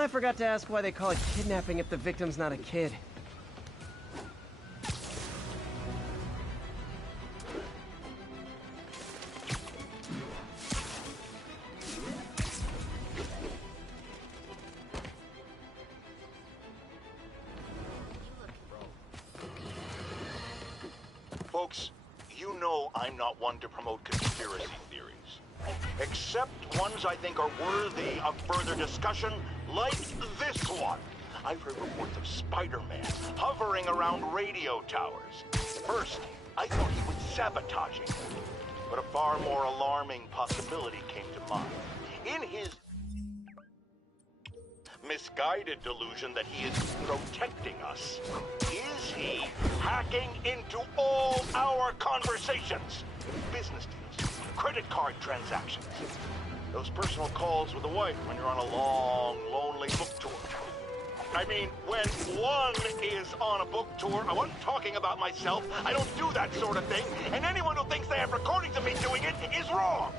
forgot to ask why they call it kidnapping if the victim's not a kid. Folks, you know I'm not one to promote conspiracy theories. Except ones I think are worthy of further discussion, like this one. I've heard reports of Spider-Man hovering around radio towers. First, I thought he was sabotaging them. But a far more alarming possibility came to mind. In his misguided delusion that he is protecting us, is he hacking into all our conversations? Business deals, credit card transactions, those personal calls with the wife when you're on a long, lonely book tour. I mean, when one is on a book tour, I wasn't talking about myself. I don't do that sort of thing, and anyone who thinks they have recordings of me doing it is wrong.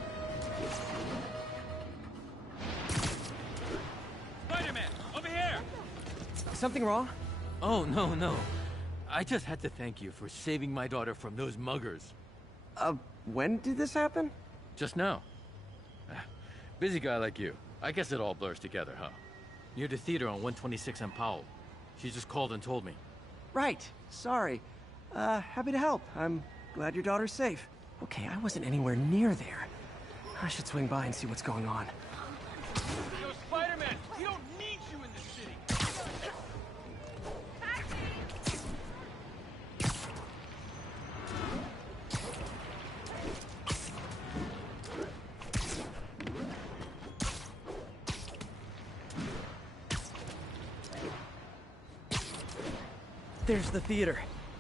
Spider-Man, over here! Something wrong? Oh, no. I just had to thank you for saving my daughter from those muggers. When did this happen? Just now. Busy guy like you. I guess it all blurs together, huh? Near the theater on 126 and Powell. She just called and told me. Right. Sorry. Happy to help. I'm glad your daughter's safe. Okay, I wasn't anywhere near there. I should swing by and see what's going on. Yo, Spider-Man! We don't need you in this city! There's the theater.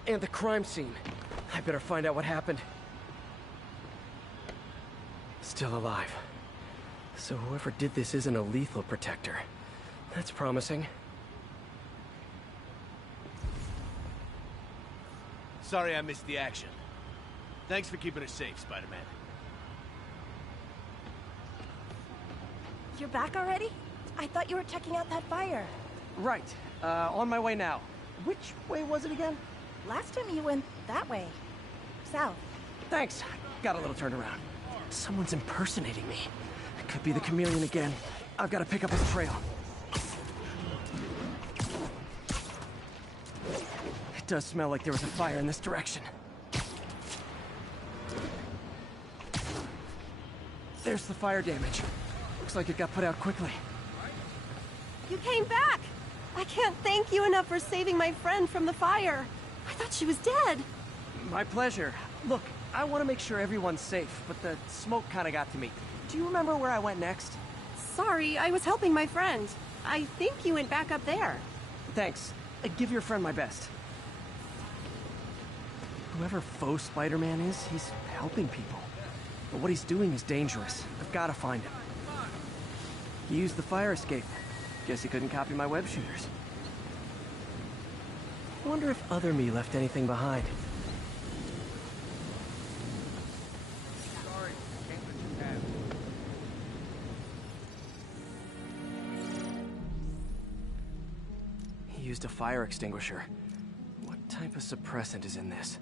And the crime scene. I better find out what happened. Still alive. So whoever did this isn't a lethal protector. That's promising. Sorry I missed the action. Thanks for keeping us safe, Spider-Man. You're back already? I thought you were checking out that fire. Right. On my way now. Which way was it again? Last time you went that way. South. Thanks. Got a little turned around. Someone's impersonating me. It could be the chameleon again. I've got to pick up his trail. It does smell like there was a fire in this direction. There's the fire damage. Looks like it got put out quickly. You came back! I can't thank you enough for saving my friend from the fire. I thought she was dead. My pleasure. Look, I want to make sure everyone's safe, but the smoke kind of got to me. Do you remember where I went next? Sorry, I was helping my friend. I think you went back up there. Thanks. Give your friend my best. Whoever faux Spider-Man is, he's helping people. But what he's doing is dangerous. I've got to find him. He used the fire escape. Guess he couldn't copy my web shooters. Wonder if other me left anything behind. Sorry, can't let you pass. He used a fire extinguisher. What type of suppressant is in this?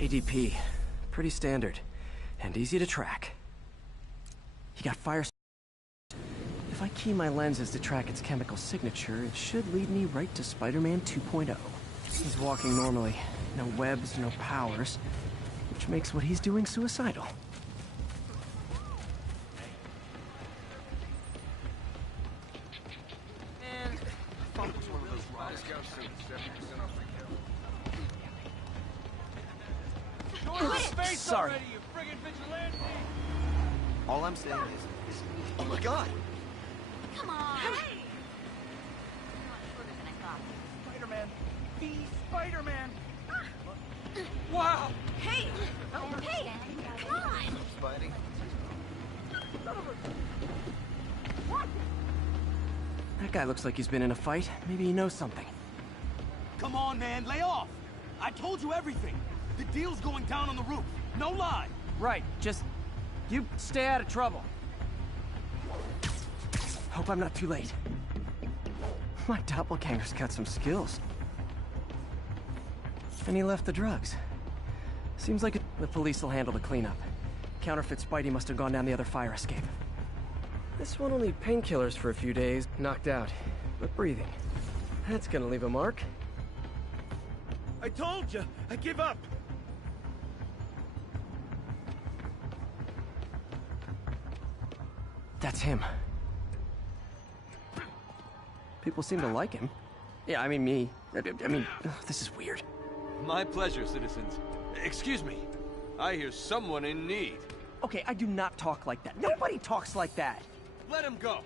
ADP. Pretty standard. And easy to track. He got fire... If I key my lenses to track its chemical signature, it should lead me right to Spider-Man 2.0. He's walking normally. No webs, no powers. Which makes what he's doing suicidal. Man, I thought it was one of those Scout suits, 70% off retail. Your face Sorry. already, you friggin' vigilante! All I'm saying is... Oh my god! Come on. Hey! Spider-Man! The Spider-Man! Wow! Hey! Hey! Come on! Spidey. That guy looks like he's been in a fight. Maybe he knows something. Come on, man, lay off! I told you everything. The deal's going down on the roof. No lie. Right, just... you stay out of trouble. Hope I'm not too late. My doppelganger's got some skills. And he left the drugs. Seems like the police will handle the cleanup. Counterfeit Spidey must have gone down the other fire escape. This one will need painkillers for a few days, knocked out, but breathing. That's gonna leave a mark. I told you! I give up! That's him. People seem to like him. Yeah, I mean me. I mean, this is weird. My pleasure, citizens. Excuse me. I hear someone in need. Okay, I do not talk like that. Nobody talks like that. Let him go.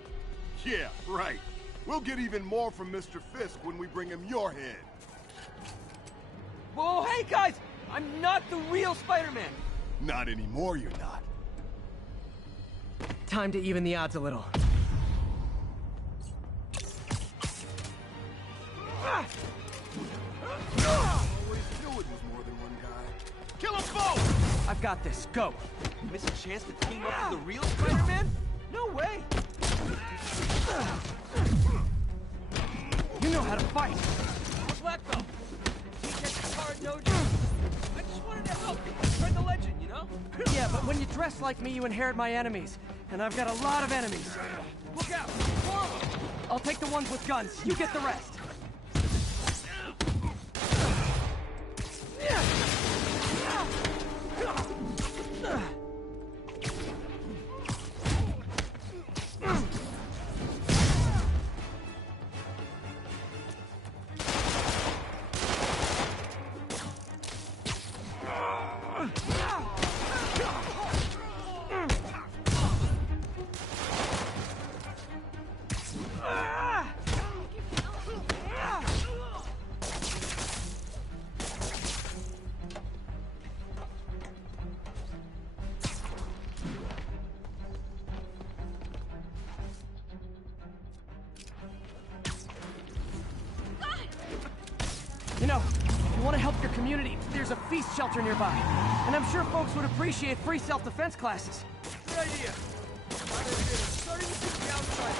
Yeah, right. We'll get even more from Mr. Fisk when we bring him your head. Whoa, hey guys! I'm not the real Spider-Man! Not anymore, you're not. Time to even the odds a little. Always knew it was more than one guy. Kill them both! I've got this. Go. Miss a chance to team up with the real Spider-Man? No way! You know how to fight. I'm a black belt. Dojo. I just wanted to help you. Spread the legend, you know? Yeah, but when you dress like me, you inherit my enemies. And I've got a lot of enemies. Look out! Four of them! I'll take the ones with guns. You get the rest. You know, if you want to help your community, there's a feast shelter nearby. And I'm sure folks would appreciate free self-defense classes. Good idea. Starting to see the outside.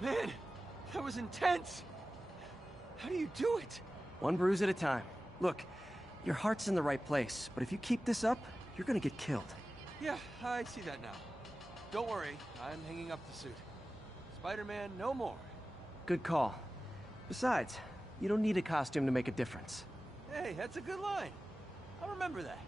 Man, that was intense! How do you do it? One bruise at a time. Look, your heart's in the right place, but if you keep this up, you're gonna get killed. Yeah, I see that now. Don't worry, I'm hanging up the suit. Spider-Man, no more. Good call. Besides, you don't need a costume to make a difference. Hey, that's a good line. I'll remember that.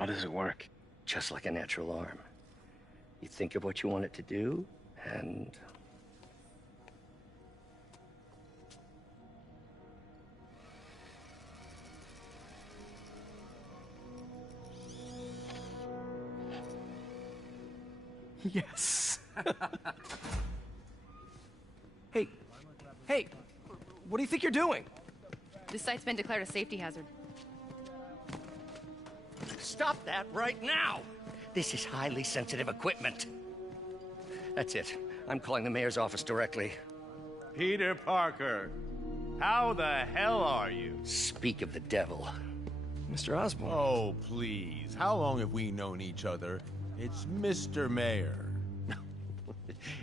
How does it work? Just like a natural arm. You think of what you want it to do, and... Yes. Hey, hey, what do you think you're doing? This site's been declared a safety hazard. Stop that right now! This is highly sensitive equipment. That's it. I'm calling the mayor's office directly. Peter Parker, how the hell are you? Speak of the devil. Mr. Osborn. Oh, please. How long have we known each other? It's Mr. Mayor.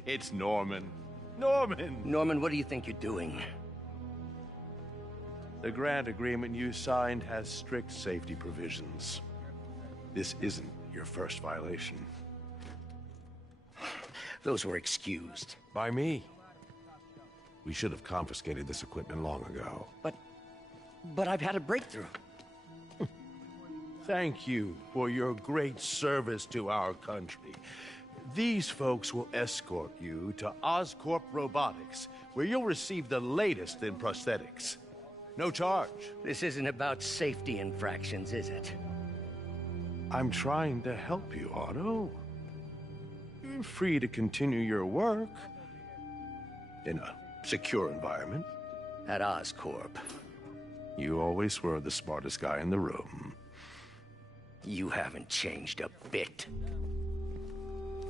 It's Norman. Norman! Norman, what do you think you're doing? The grant agreement you signed has strict safety provisions. This isn't your first violation. Those were excused. By me. We should have confiscated this equipment long ago. But I've had a breakthrough. Thank you for your great service to our country. These folks will escort you to Oscorp Robotics, where you'll receive the latest in prosthetics. No charge. This isn't about safety infractions, is it? I'm trying to help you, Otto. You're free to continue your work in a secure environment. At Oscorp. You always were the smartest guy in the room. You haven't changed a bit.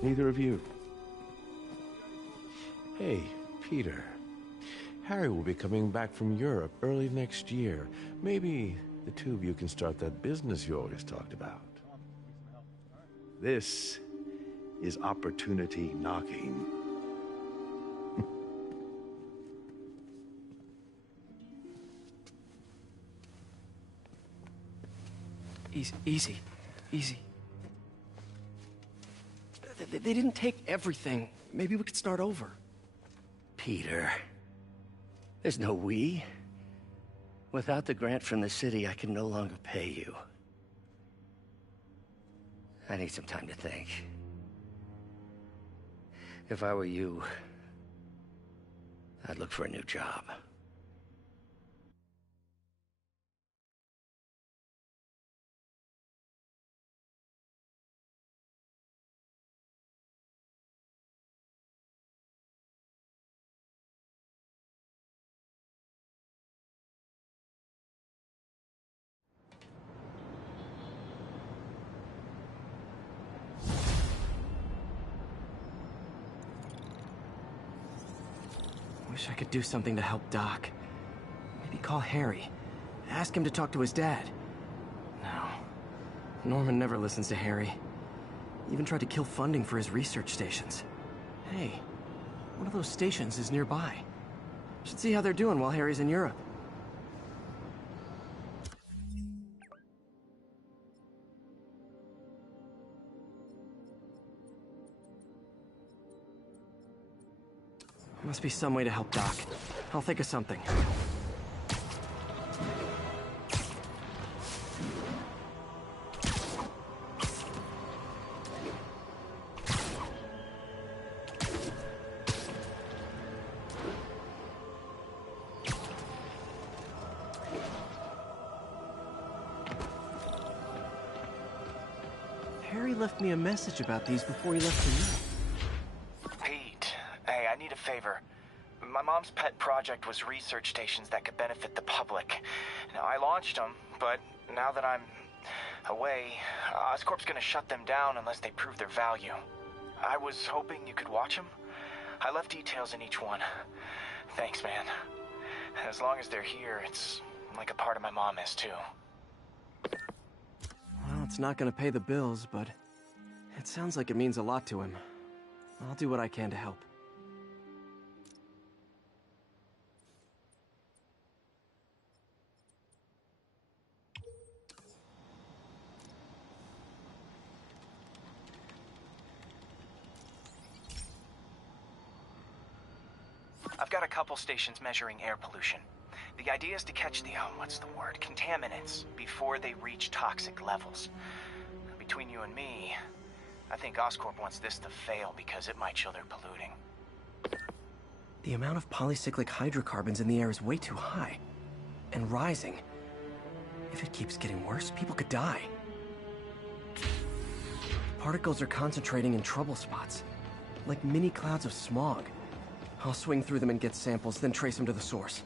Neither of you. Hey, Peter. Harry will be coming back from Europe early next year. Maybe the two of you can start that business you always talked about. This is opportunity knocking. Easy. They didn't take everything. Maybe we could start over. Peter, there's no we. Without the grant from the city, I can no longer pay you. I need some time to think. If I were you, I'd look for a new job. Wish I could do something to help Doc. Maybe call Harry. Ask him to talk to his dad. No. Norman never listens to Harry. Even tried to kill funding for his research stations. Hey, one of those stations is nearby. Should see how they're doing while Harry's in Europe. Must be some way to help Doc. I'll think of something. Harry left me a message about these before he left for Europe. Hey, I need a favor. My mom's pet project was research stations that could benefit the public. Now, I launched them, but now that I'm away, Oscorp's gonna shut them down unless they prove their value. I was hoping you could watch them. I left details in each one. Thanks, man. As long as they're here, it's like a part of my mom is, too. Well, it's not gonna pay the bills, but it sounds like it means a lot to him. I'll do what I can to help. I've got a couple stations measuring air pollution. The idea is to catch the, what's the word, contaminants before they reach toxic levels. between you and me, I think Oscorp wants this to fail because it might show they're polluting. The amount of polycyclic hydrocarbons in the air is way too high. And rising. If it keeps getting worse, people could die. Particles are concentrating in trouble spots, like mini clouds of smog. I'll swing through them and get samples, then trace them to the source.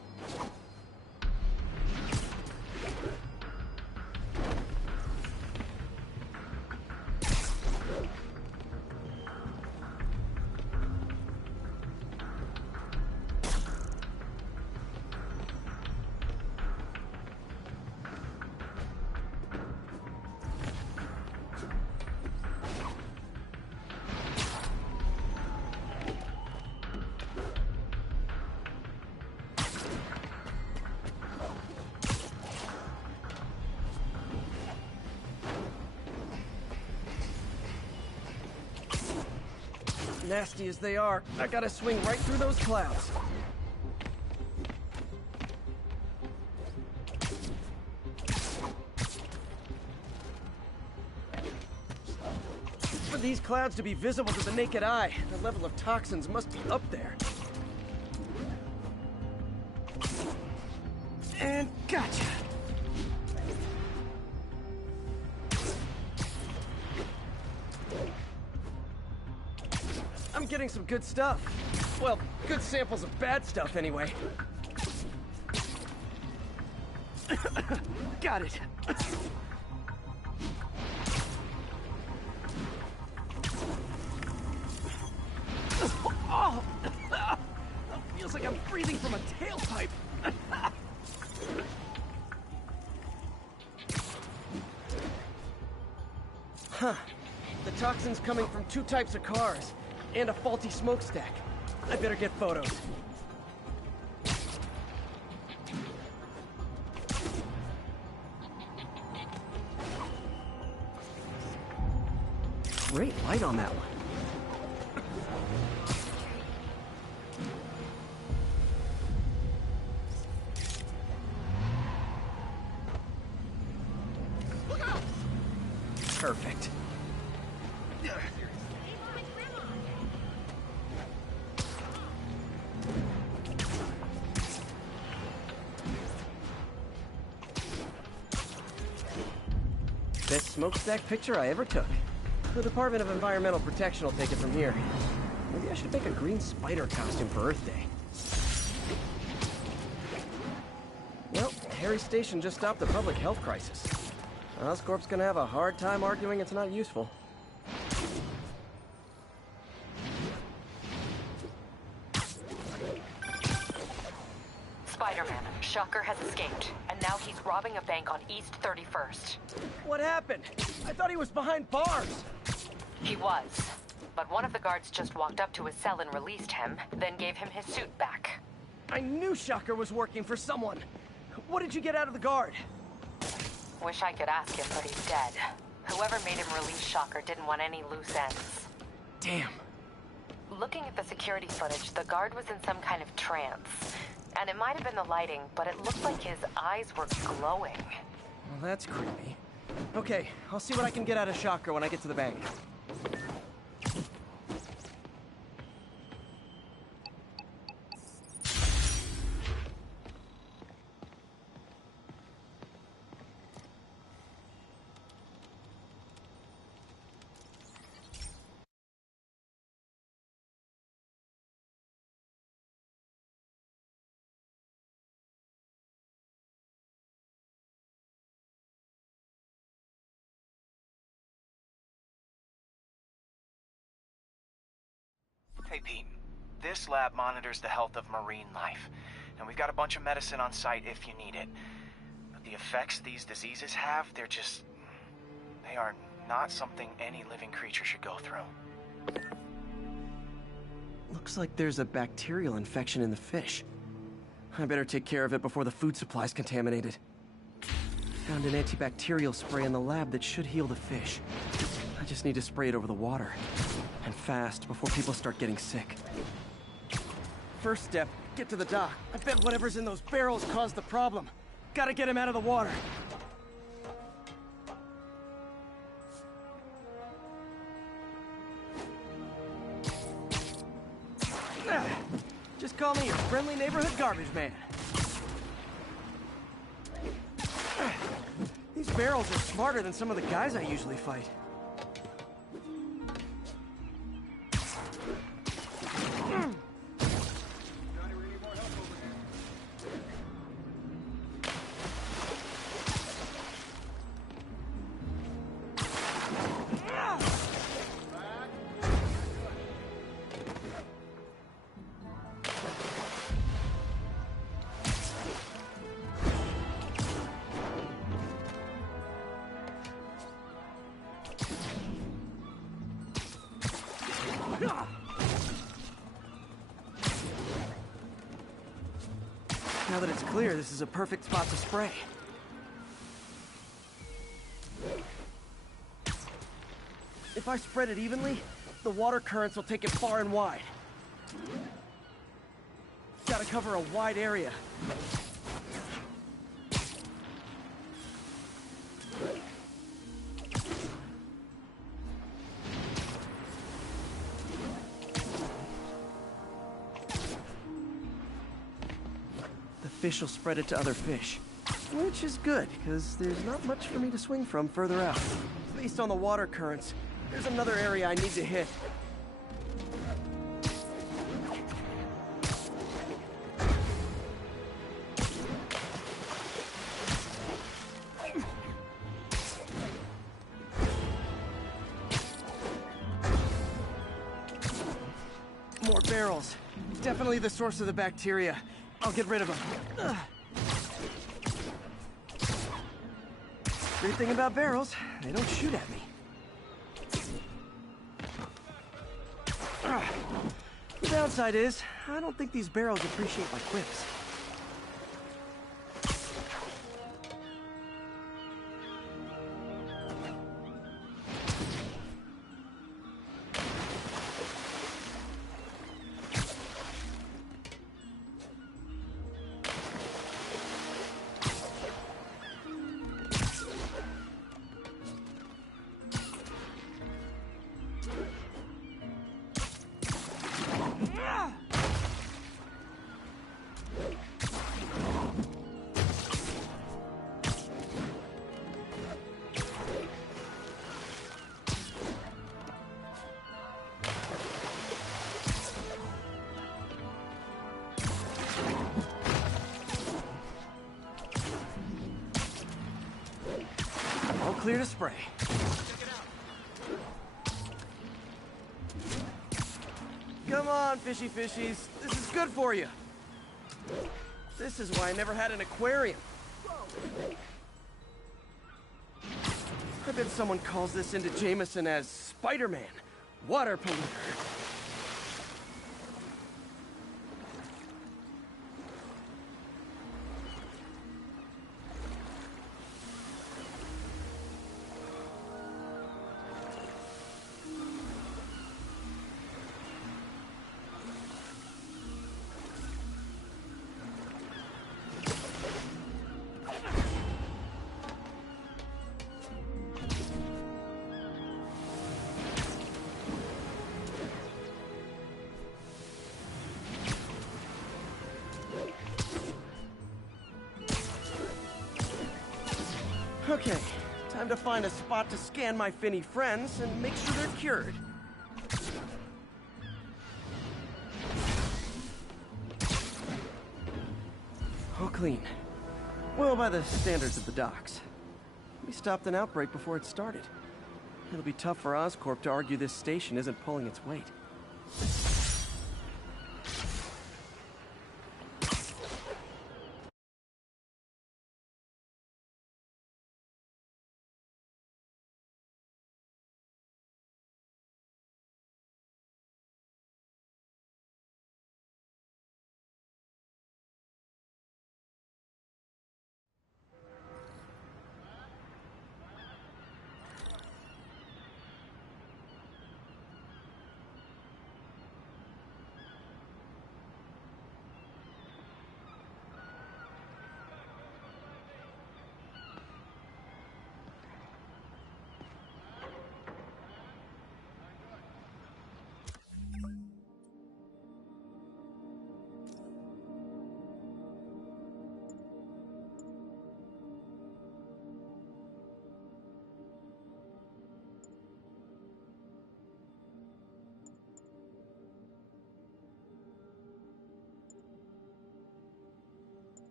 Nasty as they are, I gotta swing right through those clouds. For these clouds to be visible to the naked eye, the level of toxins must be up there. And gotcha! I'm getting some good stuff. Well, good samples of bad stuff, anyway. Got it. Oh! Feels like I'm breathing from a tailpipe. Huh. The toxin's coming from two types of cars. And a faulty smokestack. I better get photos. Great light on that one. Perfect. Best smokestack picture I ever took. The Department of Environmental Protection will take it from here. Maybe I should make a green spider costume for Earth Day. Well, Harry Station just stopped the public health crisis. Oscorp's gonna have a hard time arguing it's not useful. Spider-Man, Shocker has escaped, and now he's robbing a bank on East 31st. What happened? I thought he was behind bars. He was, but one of the guards just walked up to his cell and released him, then gave him his suit back. I knew Shocker was working for someone. What did you get out of the guard? Wish I could ask him, but he's dead. Whoever made him release Shocker didn't want any loose ends. Damn. Looking at the security footage, the guard was in some kind of trance. And it might have been the lighting, but it looked like his eyes were glowing. Well, that's creepy. Okay, I'll see what I can get out of Shocker when I get to the bank. Hey, Pete. This lab monitors the health of marine life, and we've got a bunch of medicine on site if you need it. But the effects these diseases have, they are not something any living creature should go through. Looks like there's a bacterial infection in the fish. I better take care of it before the food supply's contaminated. Found an antibacterial spray in the lab that should heal the fish. I just need to spray it over the water. And fast, before people start getting sick. First step, get to the dock. I bet whatever's in those barrels caused the problem. Gotta get him out of the water. call me your friendly neighborhood garbage man. These barrels are smarter than some of the guys I usually fight. Now that it's clear, this is a perfect spot to spray. If I spread it evenly, the water currents will take it far and wide. Gotta cover a wide area. Fish will spread it to other fish. Which is good, because there's not much for me to swing from further out. Based on the water currents, there's another area I need to hit. More barrels. Definitely the source of the bacteria. I'll get rid of them. Ugh. Great thing about barrels, they don't shoot at me. The downside is, I don't think these barrels appreciate my quips. Clear to spray. Come on, fishy fishies. This is good for you. This is why I never had an aquarium. I bet someone calls this into Jameson as Spider-Man, water polluter. Okay, time to find a spot to scan my finny friends and make sure they're cured. All clean. Well, by the standards of the docks. We stopped an outbreak before it started. It'll be tough for Oscorp to argue this station isn't pulling its weight.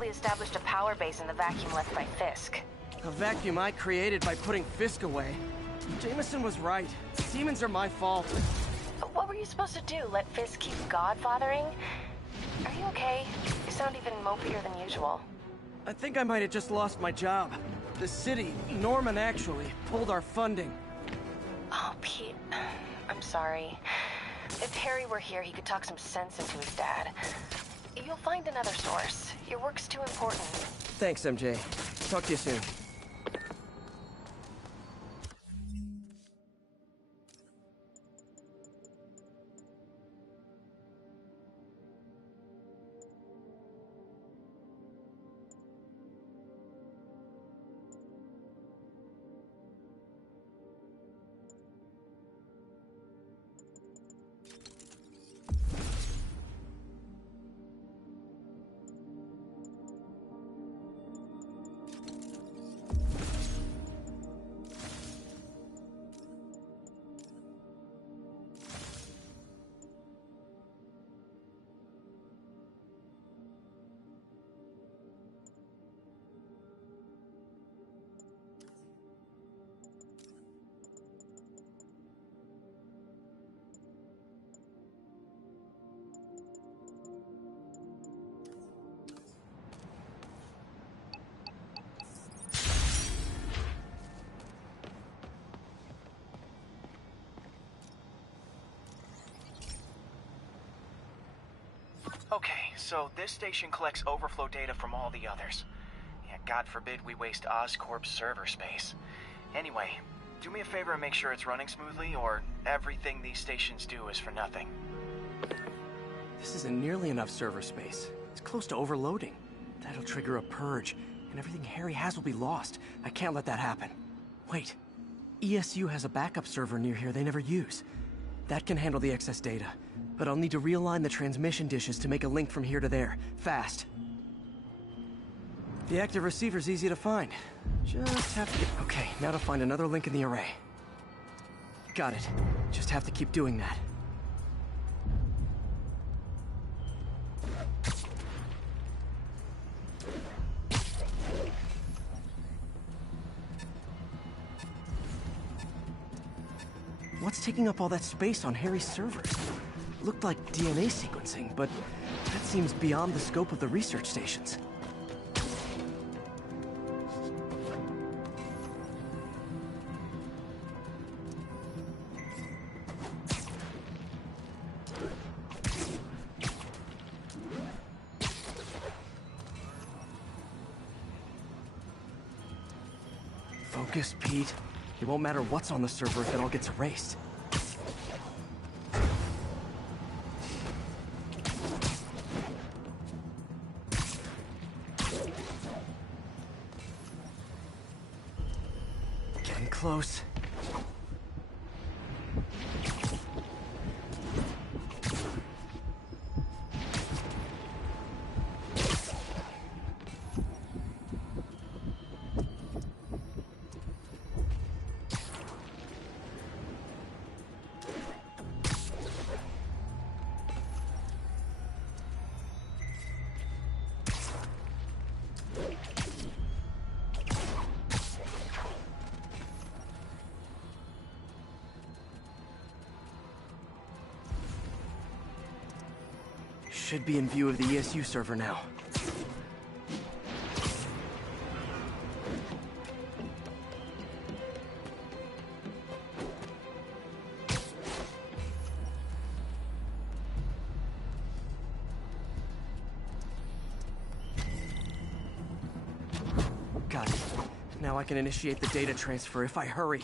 apparently established a power base in the vacuum left by Fisk. A vacuum I created by putting Fisk away. Jameson was right. Demons are my fault. But what were you supposed to do? Let Fisk keep godfathering? Are you okay? You sound even mopier than usual. I think I might have just lost my job. The city, Norman actually, pulled our funding. Oh, Pete. I'm sorry. If Harry were here, he could talk some sense into his dad. You'll find another source. Your work's too important. Thanks, MJ. Talk to you soon. Okay, so this station collects overflow data from all the others. Yeah, God forbid we waste Oscorp's server space. Anyway, do me a favor and make sure it's running smoothly, or everything these stations do is for nothing. This isn't nearly enough server space. It's close to overloading. That'll trigger a purge, and everything Harry has will be lost. I can't let that happen. Wait. ESU has a backup server near here they never use. That can handle the excess data, but I'll need to realign the transmission dishes to make a link from here to there, fast. The active receiver's easy to find. Just have to... Okay, now to find another link in the array. Got it. Just have to keep doing that. What's taking up all that space on Harry's servers? Looked like DNA sequencing, but that seems beyond the scope of the research stations. Focus, Pete. It won't matter what's on the server if it all gets erased. Getting close. Should be in view of the ESU server now. Got it. Now I can initiate the data transfer if I hurry.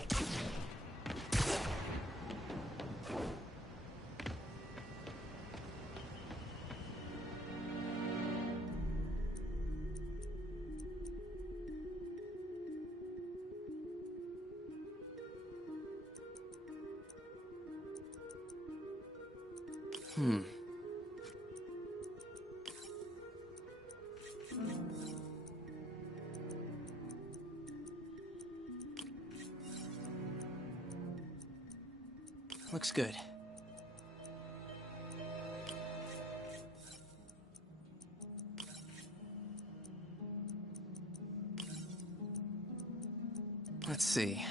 Looks good. see.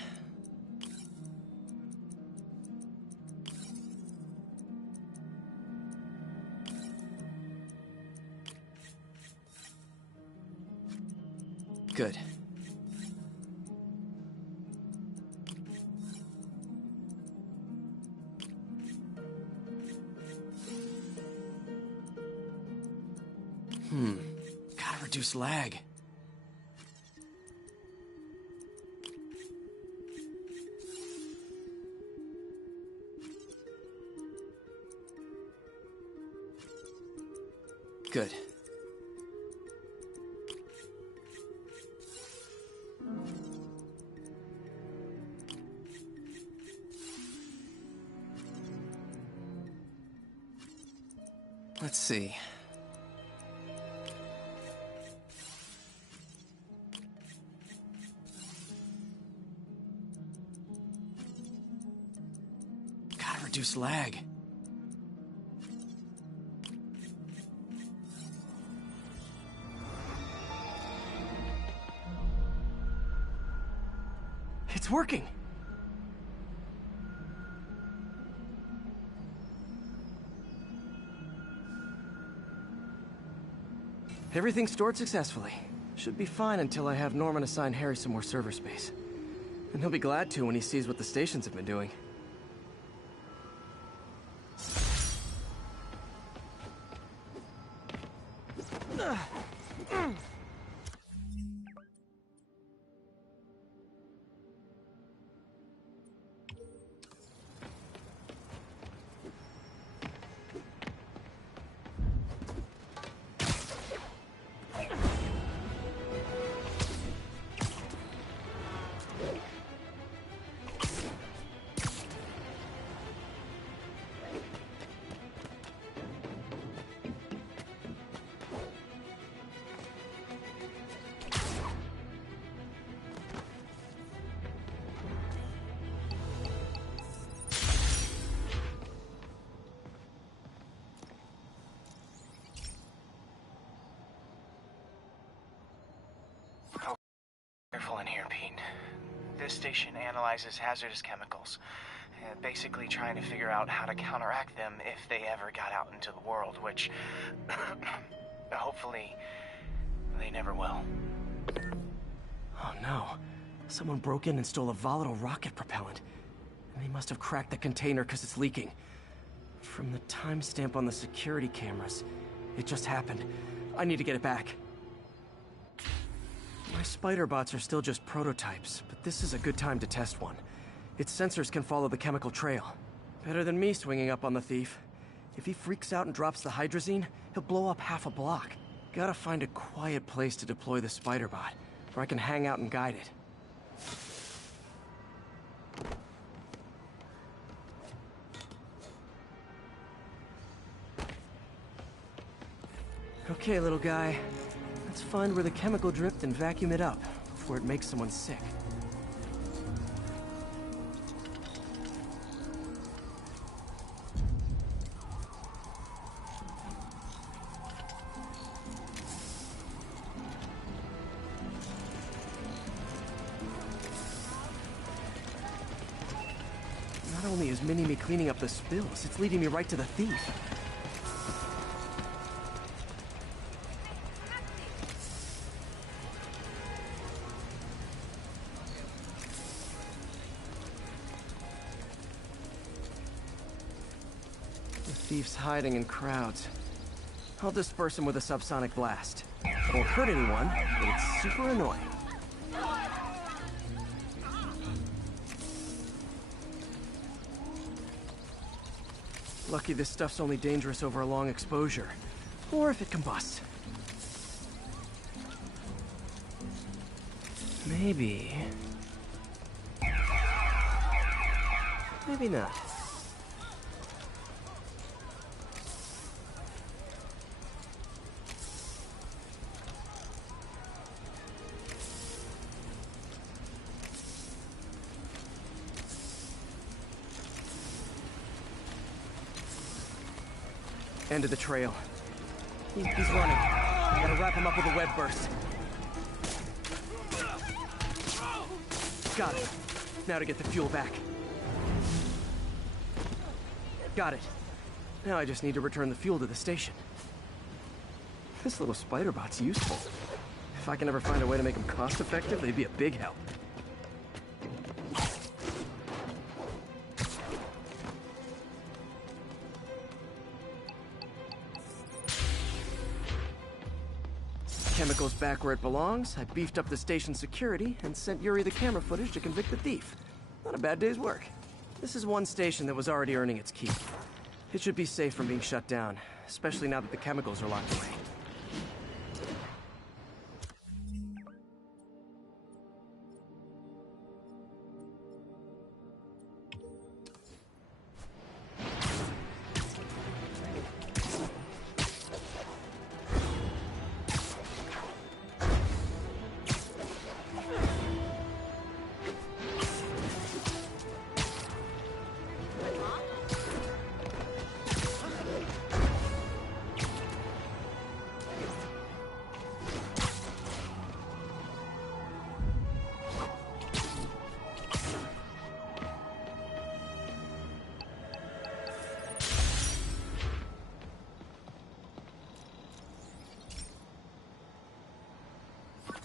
Good. Gotta reduce lag. Good. Let's see. Gotta reduce lag. It's working! Everything stored successfully. Should be fine until I have Norman assign Harry some more server space. And he'll be glad to when he sees what the stations have been doing. Careful in here, Pete. This station analyzes hazardous chemicals, basically trying to figure out how to counteract them if they ever got out into the world, which hopefully they never will. Oh no. Someone broke in and stole a volatile rocket propellant. And they must have cracked the container because it's leaking. From the timestamp on the security cameras, it just happened. I need to get it back. My spider bots are still just prototypes, but this is a good time to test one. Its sensors can follow the chemical trail. Better than me swinging up on the thief. If he freaks out and drops the hydrazine, he'll blow up half a block. Gotta find a quiet place to deploy the spider bot, where I can hang out and guide it. Okay, little guy. Let's find where the chemical dripped and vacuum it up before it makes someone sick. Not only is Mini-Me cleaning up the spills, it's leading me right to the thief. Thief's hiding in crowds. I'll disperse him with a subsonic blast. Won't hurt anyone, but it's super annoying. Lucky this stuff's only dangerous over a long exposure. Or if it combusts. Maybe... maybe not. End of the trail. He's running. Gotta wrap him up with a web burst. Got it. Now to get the fuel back. Got it. Now I just need to return the fuel to the station. This little spider bot's useful. If I can ever find a way to make them cost-effective, they'd be a big help. Chemicals back where it belongs. I beefed up the station's security and sent Yuri the camera footage to convict the thief. Not a bad day's work. This is one station that was already earning its keep. It should be safe from being shut down, especially now that the chemicals are locked away.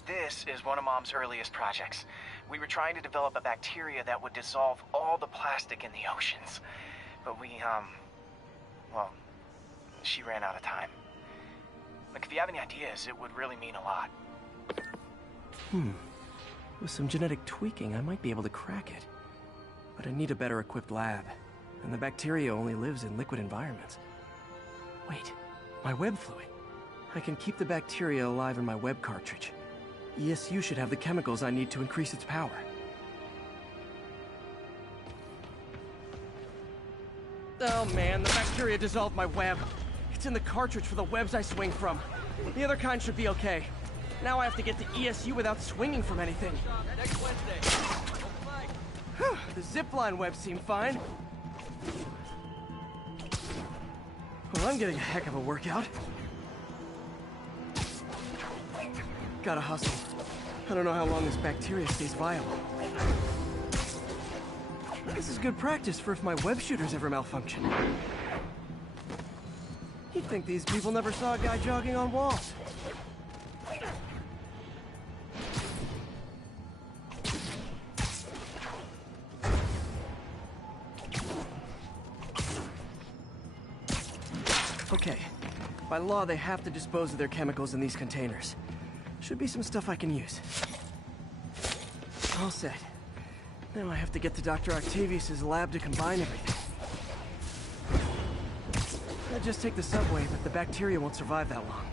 This is one of Mom's earliest projects. We were trying to develop a bacteria that would dissolve all the plastic in the oceans. But well, she ran out of time. Like, if you have any ideas, it would really mean a lot. With some genetic tweaking, I might be able to crack it. But I need a better equipped lab. And the bacteria only lives in liquid environments. Wait, my web fluid. I can keep the bacteria alive in my web cartridge. ESU should have the chemicals I need to increase its power. Oh man, the bacteria dissolved my web. It's in the cartridge for the webs I swing from. The other kind should be okay. Now I have to get to ESU without swinging from anything. Next Wednesday. The zipline webs seem fine. Well, I'm getting a heck of a workout. Gotta hustle. I don't know how long this bacteria stays viable. This is good practice for if my web shooters ever malfunction. You'd think these people never saw a guy jogging on walls. Okay. By law, they have to dispose of their chemicals in these containers. Should be some stuff I can use. All set. Now I have to get to Dr. Octavius's lab to combine everything. I'd just take the subway, but the bacteria won't survive that long.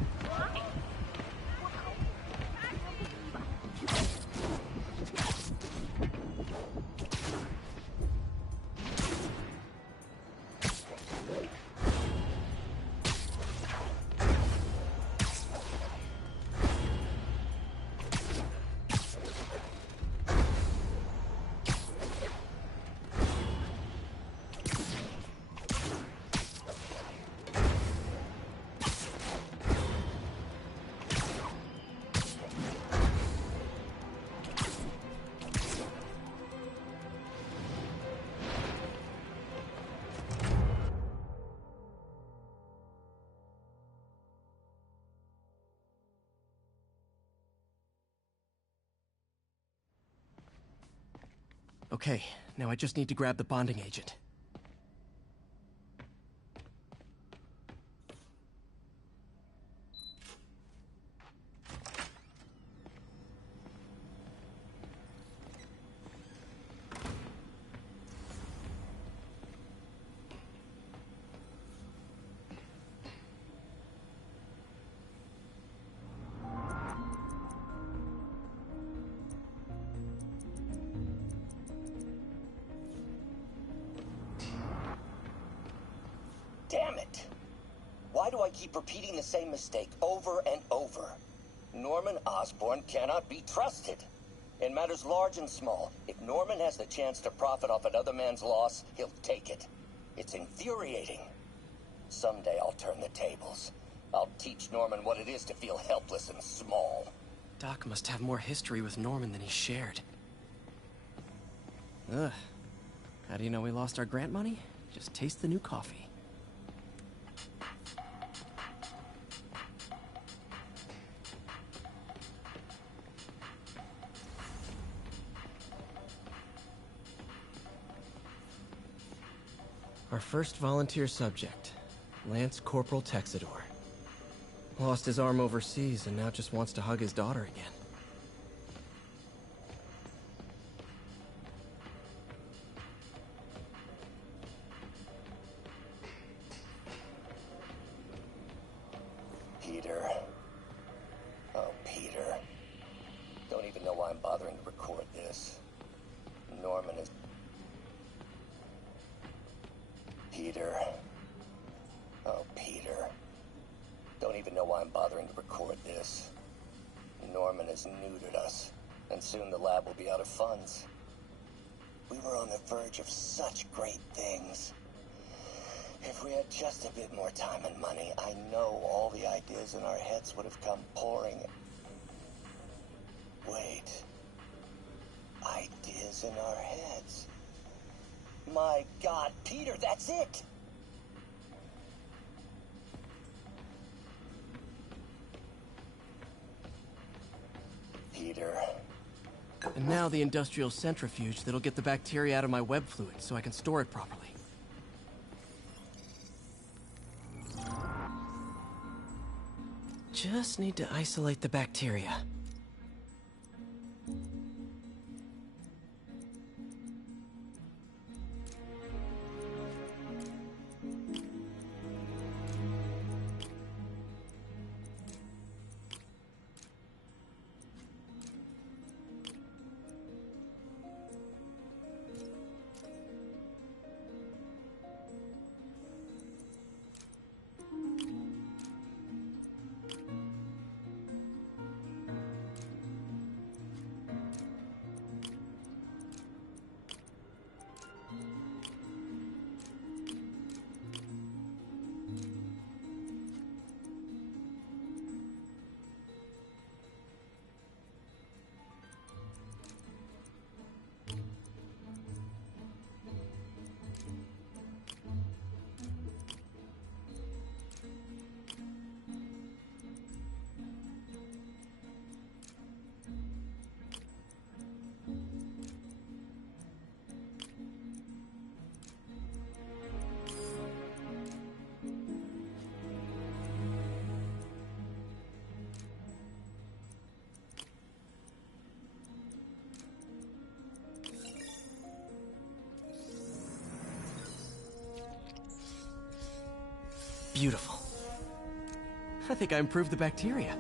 Okay, now I just need to grab the bonding agent. Damn it! Why do I keep repeating the same mistake over and over? Norman Osborn cannot be trusted. In matters large and small, if Norman has the chance to profit off another man's loss, he'll take it. It's infuriating. Someday I'll turn the tables. I'll teach Norman what it is to feel helpless and small. Doc must have more history with Norman than he shared. Ugh. How do you know we lost our grant money? Just taste the new coffee. Our first volunteer subject, Lance Corporal Texador. Lost his arm overseas and now just wants to hug his daughter again. Peter. Oh, Peter. Don't even know why I'm bothering to record this. Norman is... Peter. Oh, Peter. Don't even know why I'm bothering to record this. Norman has neutered us, and soon the lab will be out of funds. We were on the verge of such great things. If we had just a bit more time and money, I know all the ideas in our heads would have come pouring. Wait. Ideas in our heads. My God, Peter, that's it! Peter. And now the industrial centrifuge that'll get the bacteria out of my web fluid so I can store it properly. Just need to isolate the bacteria. Beautiful. I think I improved the bacteria.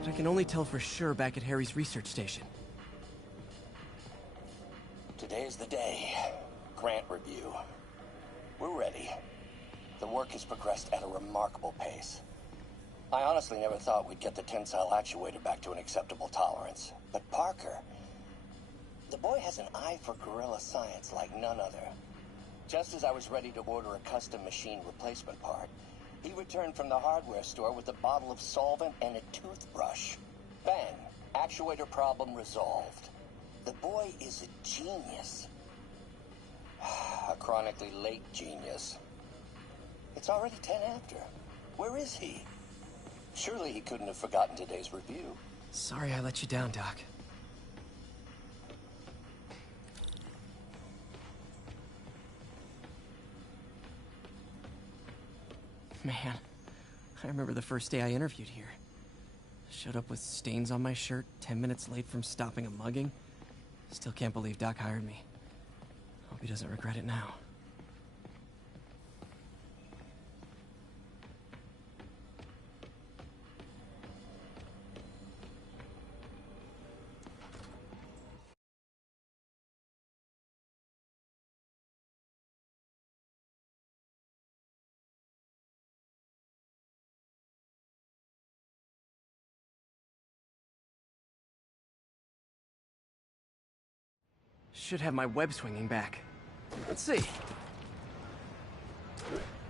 But I can only tell for sure back at Harry's research station. Today's the day. Grant review. We're ready. The work has progressed at a remarkable pace. I honestly never thought we'd get the tensile actuator back to an acceptable tolerance. But Parker... the boy has an eye for guerrilla science like none other. Just as I was ready to order a custom machine replacement part, he returned from the hardware store with a bottle of solvent and a toothbrush. Bang! Actuator problem resolved. The boy is a genius. A chronically late genius. It's already 10 after. Where is he? Surely he couldn't have forgotten today's review. Sorry I let you down, Doc. Man, I remember the first day I interviewed here. Showed up with stains on my shirt, 10 minutes late from stopping a mugging. Still can't believe Doc hired me. Hope he doesn't regret it now. Should have my web swinging back. Let's see.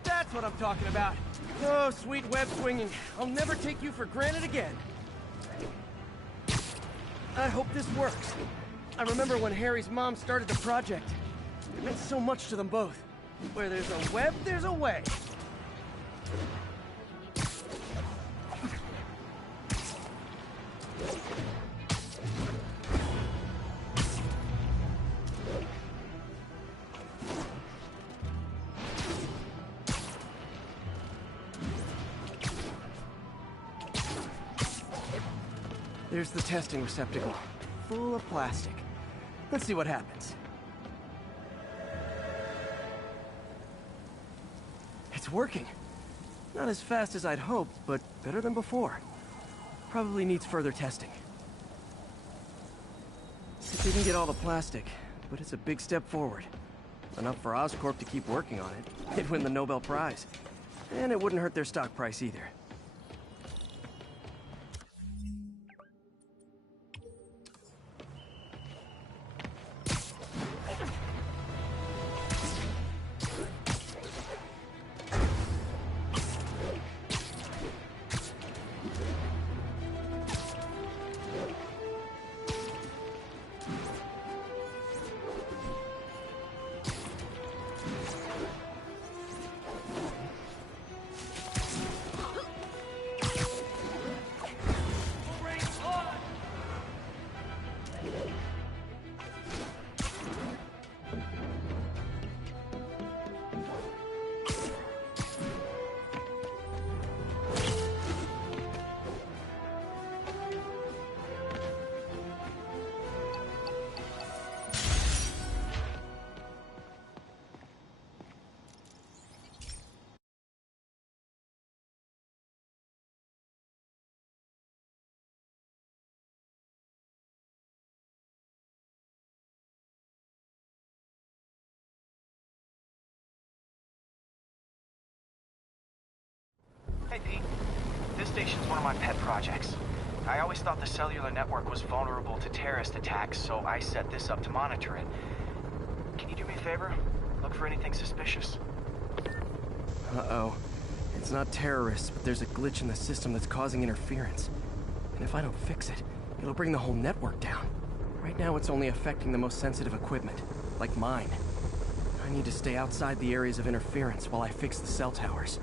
That's what I'm talking about. Oh, sweet web swinging. I'll never take you for granted again. I hope this works. I remember when Harry's mom started the project. It meant so much to them both. Where there's a web, there's a way. There's the testing receptacle, full of plastic. Let's see what happens. It's working. Not as fast as I'd hoped, but better than before. Probably needs further testing. It didn't get all the plastic, but it's a big step forward. Enough for Oscorp to keep working on it. It'd win the Nobel Prize. And it wouldn't hurt their stock price either. Hey, Pete. This station's one of my pet projects. I always thought the cellular network was vulnerable to terrorist attacks, so I set this up to monitor it. Can you do me a favor? Look for anything suspicious. Uh-oh. It's not terrorists, but there's a glitch in the system that's causing interference. And if I don't fix it, it'll bring the whole network down. Right now, it's only affecting the most sensitive equipment, like mine. I need to stay outside the areas of interference while I fix the cell towers.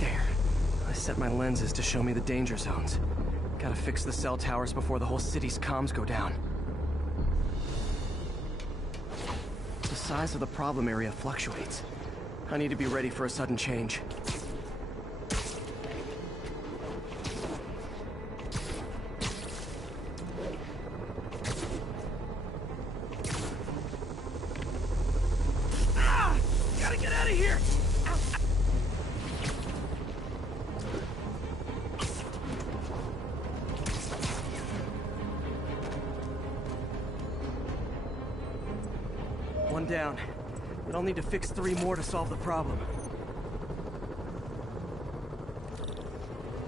There. I set my lenses to show me the danger zones. Gotta fix the cell towers before the whole city's comms go down. The size of the problem area fluctuates. I need to be ready for a sudden change. Gotta get out of here! One down. But I'll need to fix 3 more to solve the problem.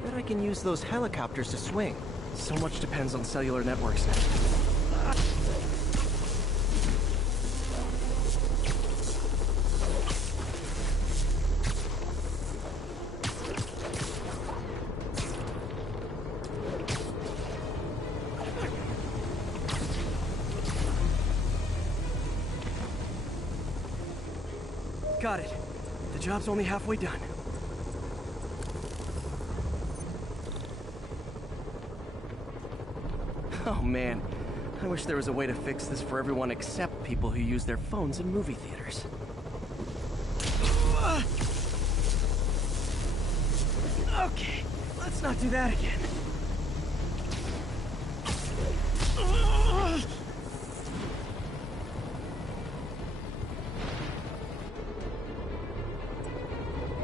Bet I can use those helicopters to swing. So much depends on cellular networks now. Got it. The job's only halfway done. Oh man, I wish there was a way to fix this for everyone except people who use their phones in movie theaters. Okay, let's not do that again.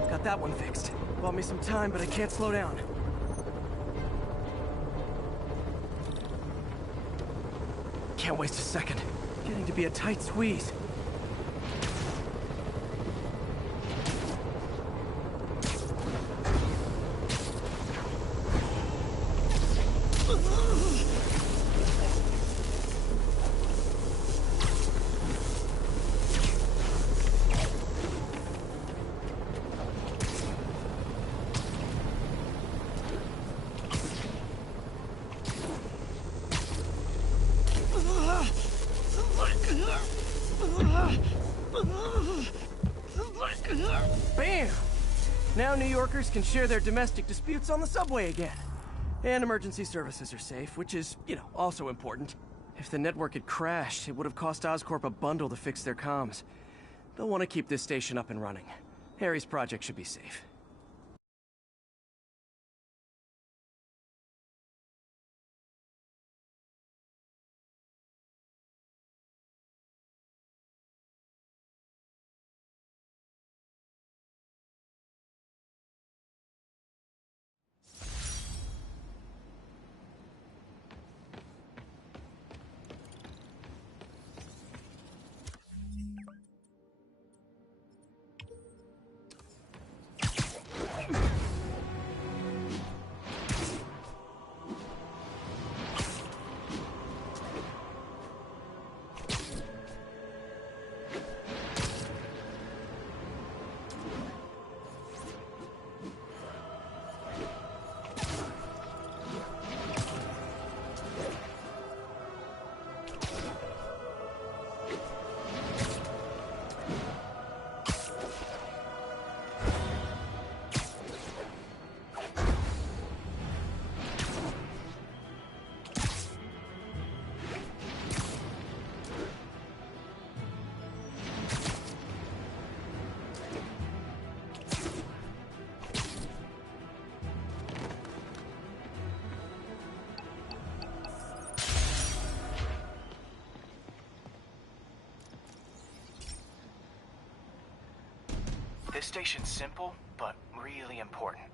Got that one fixed. Bought me some time, but I can't slow down. Can't waste a second. Getting to be a tight squeeze. Now New Yorkers can share their domestic disputes on the subway again. And emergency services are safe, which is, also important. If the network had crashed, it would have cost Oscorp a bundle to fix their comms. They'll want to keep this station up and running. Harry's project should be safe. This station's simple, but really important.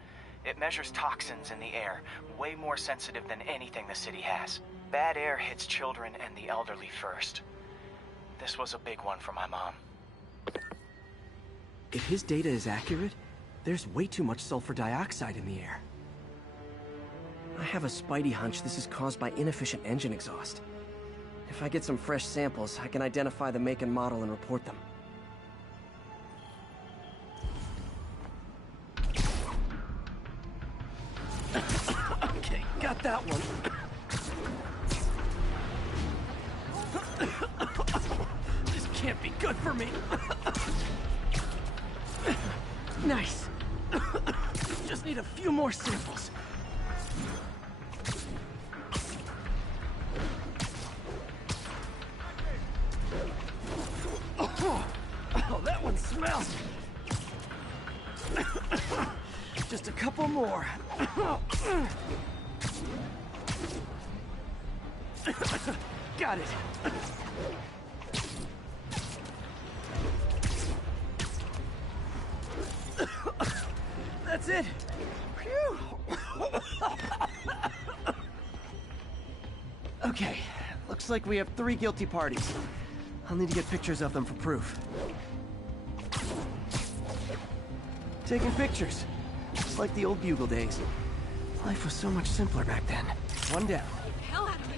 It measures toxins in the air, way more sensitive than anything the city has. Bad air hits children and the elderly first. This was a big one for my mom. If his data is accurate, there's way too much sulfur dioxide in the air. I have a spidey hunch this is caused by inefficient engine exhaust. If I get some fresh samples, I can identify the make and model and report them. Okay, got that one. This can't be good for me. Nice. Just need a few more samples. Oh, that one smells. Just a couple more. Got it. That's it. Phew. Okay, looks like we have 3 guilty parties. I'll need to get pictures of them for proof. Taking pictures. Just like the old Bugle days. Life was so much simpler back then. One down. Hell out of me.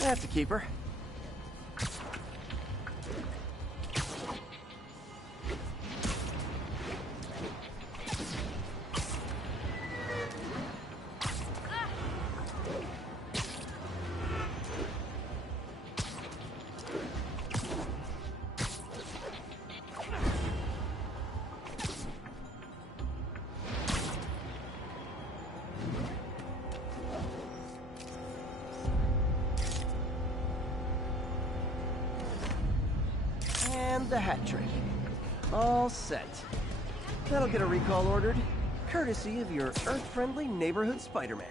That's a keeper. And the hat trick. All set. That'll get a recall ordered, courtesy of your Earth-friendly neighborhood Spider-Man.